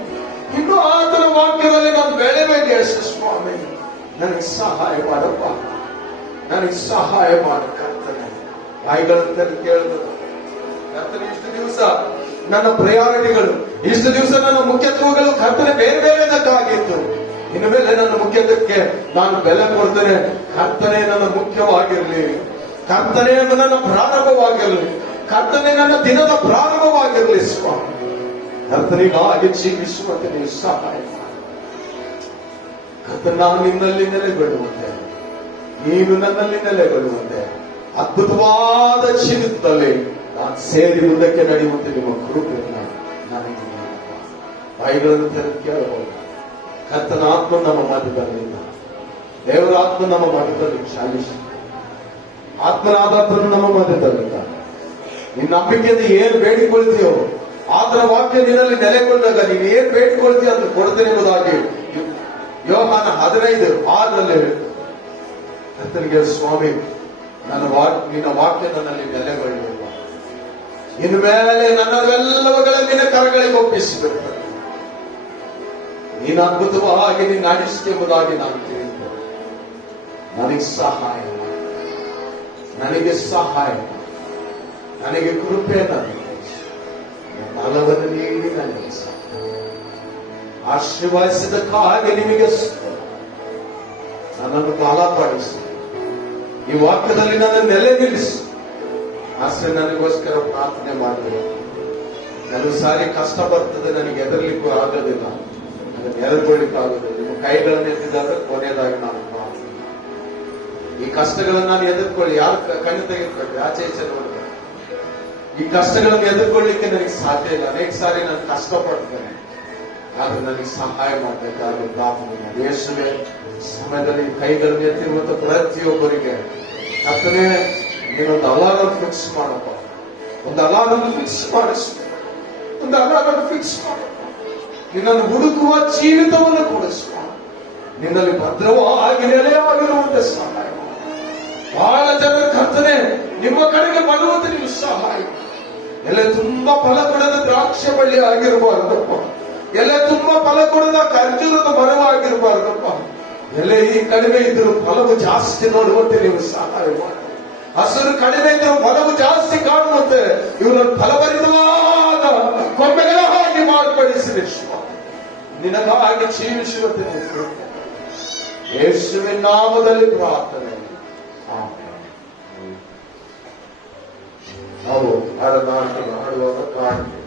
ಇನ್ನು ಆತನ ವಾಕ್ಯದಲ್ಲಿ ನಾನು ಬೆಳೆಬೇಕು ಯೇಸು ಸ್ವಾಮಿ. ನನಗೆ ಸಹಾಯ ಮಾಡಪ್ಪ, ನನಗೆ ಸಹಾಯ ಮಾಡು ಕರ್ತನೆ. ಬಾಯಿಗಳಂತ ಕೇಳಬೇಕು ಕರ್ತನೆ. ಇಷ್ಟು ದಿವಸ ನನ್ನ ಪ್ರಯಾರಿಟಿಗಳು, ಇಷ್ಟು ದಿವಸ ನನ್ನ ಮುಖ್ಯತ್ವಗಳು ಕರ್ತನೆ ಬೇರೆ ಬೇರೆದಕ್ಕಾಗಿತ್ತು. ಇನ್ನು ಮೇಲೆ ನನ್ನ ಮುಖ್ಯತ್ವಕ್ಕೆ ನಾನು ಬೆಲೆ ಕೊಡ್ತೇನೆ. ಕರ್ತನೆ ನನ್ನ ಮುಖ್ಯವಾಗಿರಲಿ, ಕರ್ತನೆ ನನ್ನ ಪ್ರಾರಂಭವಾಗಿರಲಿ, ಕರ್ತನೆ ನನ್ನ ದಿನದ ಪ್ರಾರಂಭವಾಗಿರಲಿ ಸ್ವಾಮಿ. ಕರ್ತನಿಗಾಗಿ ಜೀವಿಸುವಂತೆ ನೀವು ಸಹಾಯ ಮಾಡಿ. ಕರ್ತನ ನಾನು ನಿನ್ನಲ್ಲಿ ನೆಲೆಗೊಳ್ಳುವಂತೆ, ನೀನು ನನ್ನಲ್ಲಿ ನೆಲೆಗೊಳ್ಳುವಂತೆ, ಅದ್ಭುತವಾದ ಜೀವಿತದಲ್ಲಿ ನಾನು ಸೇರಿ ಮುಂದಕ್ಕೆ ನಡೆಯುವಂತೆ ನಿಮ್ಮ ಕೃಪೆಯನ್ನು ನನಗೆ ಬಾಯಿಗಳನ್ನು ತೆರೆದು ಕೇಳಬಹುದು. ಕರ್ತನ ಆತ್ಮ ನಮ್ಮ ಮಧ್ಯದಲ್ಲಿ, ದೇವರ ಆತ್ಮ ನಮ್ಮ ಮಧ್ಯದಲ್ಲಿ ಚಾಲಿಸಿ ಆತ್ಮನಾದಾತನು ನಮ್ಮ ಮಧ್ಯದಲ್ಲಿದ್ದಾನೆ. ನಿನ್ನ ನಂಬಿಕೆಯಿಂದ ಏನು ಬೇಡಿಕೊಳ್ತೀಯೋ ಆತನ ವಾಕ್ಯ ನಿನ್ನಲ್ಲಿ ನೆಲೆಗೊಂಡಾಗ ನೀನು ಏನ್ ಬೇಡಿಕೊಳ್ತೀಯ ಅಂತ ಕೊಡ್ತೇನೆ ಎಂಬುದಾಗಿ ಯೋಹಾನ 15:6 ಹೇಳ್ತಾರೆ. ಕರ್ತನಿಗೆ ಸ್ವಾಮಿ, ನಿನ್ನ ವಾಕ್ಯ ನನ್ನಲ್ಲಿ ನೆಲೆಗೊಳ್ಳುವ, ಇನ್ಮೇಲೆ ನನ್ನವೆಲ್ಲವುಗಳನ್ನು ನಿನ್ನ ಕರಗಳಿಗೆ ಒಪ್ಪಿಸಬೇಕು. ನೀನು ಅದ್ಭುತವಾಗಿ ನಿನ್ನ ನಡೆಸಿಕೆ ಎಂಬುದಾಗಿ ನಾನು ತಿಳಿದು ನನಗೆ ಸಹಾಯ ಮಾಡು, ನನಗೆ ಸಹಾಯ ಮಾಡು, ನನಗೆ ಕೃಪೆ ಬಲವನ್ನು ನೀಡಿ ನನಗೆ ಆಶೀರ್ವಾದಿಸಿದಕ್ಕಾಗಿ ನಿಮಗೆ ನನ್ನನ್ನು ಬಲಪಡಿಸಿ, ಈ ವಾಕ್ಯದಲ್ಲಿ ನನ್ನ ನೆಲೆ ನಿಲ್ಲಿಸಿ. ಅಷ್ಟೇ ನನಗೋಸ್ಕರ ಪ್ರಾರ್ಥನೆ ಮಾಡಬೇಕು. ಕೆಲವು ಸಾರಿ ಕಷ್ಟ ಬರ್ತದೆ, ನನಗೆ ಎದರ್ಲಿಕ್ಕೂ ಆಗೋದಿಲ್ಲ, ನನಗೆ ಎದುರ್ಕೊಳ್ಳಿಕ್ಕಾಗೋದಿಲ್ಲ. ನಿಮ್ಮ ಕೈಗಳನ್ನು ಎತ್ತಿದಾಗ ಕೊನೆಯದಾಗಿ ನಾನು ಪ್ರಾರ್ಥನೆ, ಈ ಕಷ್ಟಗಳನ್ನು ನಾನು ಎದುರ್ಕೊಳ್ಳಿ. ಯಾರು ಕಣ್ಣು ತೆಗೆದುಕೊಳ್ಳಿ, ಆಚೆ ಈಚೆ ನೋಡ್ಬೇಕು. ಈ ಕಷ್ಟಗಳನ್ನು ಎದುರ್ಕೊಳ್ಳಿಕ್ಕೆ ನನಗೆ ಸಾಧ್ಯ ಇಲ್ಲ. ಅನೇಕ ಸಾರಿ ನಾನು ಕಷ್ಟಪಡ್ತೇನೆ, ಆದ್ರೆ ನನಗೆ ಸಹಾಯ ಮಾಡಬೇಕಾದ್ರೆ ಪ್ರಾರ್ಥನೆ. ಯೇಸುವೆ, ಸಮಯದಲ್ಲಿ ಕೈಗಳನ್ನು ಎತ್ತಿರುವಂತ ಪ್ರತಿಯೊಬ್ಬರಿಗೆ ಕರ್ತನೇ ನೀನೊಂದು ಅಲಾರಂ ಫಿಕ್ಸ್ ಮಾಡಪ್ಪ, ಒಂದು ಅಲಾರಂ ಫಿಕ್ಸ್ ಮಾಡಿಸು, ಒಂದು ಅಲಾರಂ ಫಿಕ್ಸ್ ಮಾಡಪ್ಪ. ನಿನ್ನನ್ನು ಹುಡುಕುವ ಜೀವಿತವನ್ನು ಕೊಡಿಸುವ, ನಿನ್ನಲ್ಲಿ ಭದ್ರವಾಗಿ ನೆಲೆಯಾಗಿರುವಂತೆ ಸಹಾಯ ಮಾಡು. ಬಹಳ ಜನ ಕರ್ತನೆ ನಿಮ್ಮ ಕಡೆಗೆ ಬರುವಂತೆ ನೀವು ಸಹಾಯ. ಎಲ್ಲ ತುಂಬಾ ಫಲ ಕೊಡದ ದ್ರಾಕ್ಷಿ ಬಳ್ಳಿ ಆಗಿರಬಾರ್ದಪ್ಪ, ಎಲ್ಲ ತುಂಬಾ ಫಲ ಕೊಡದ ಖರ್ಜೂರದ ಮರವಾಗಿರಬಾರ್ದಪ್ಪ. ಎಲೆ ಈ ಕಡಿಮೆ ಇದ್ರು ಫಲವು ಜಾಸ್ತಿ ನೋಡುವಂತೆ ನೀವು ಸಹಾಯ ಮಾಡಿ. ಹಸಿರು ಕಡಿಮೆ ಇದ್ರು ಫಲವು ಜಾಸ್ತಿ ಕಾಣುವಂತೆ ಇವರನ್ನು ಫಲಭರಿತವಾದ ಕೊಂಬೆಗಳಾಗಿ ಮಾರ್ಪಡಿಸಿರಿ. ನಿನಗಾಗಿ ಜೀವಿಸುವಂತೆ ಯೇಸುವಿನ ನಾಮದಲ್ಲಿ ಪ್ರಾರ್ಥನೆ. ನಾವು ಹಾಡುವಾಗ ಕಾಣುತ್ತೇವೆ.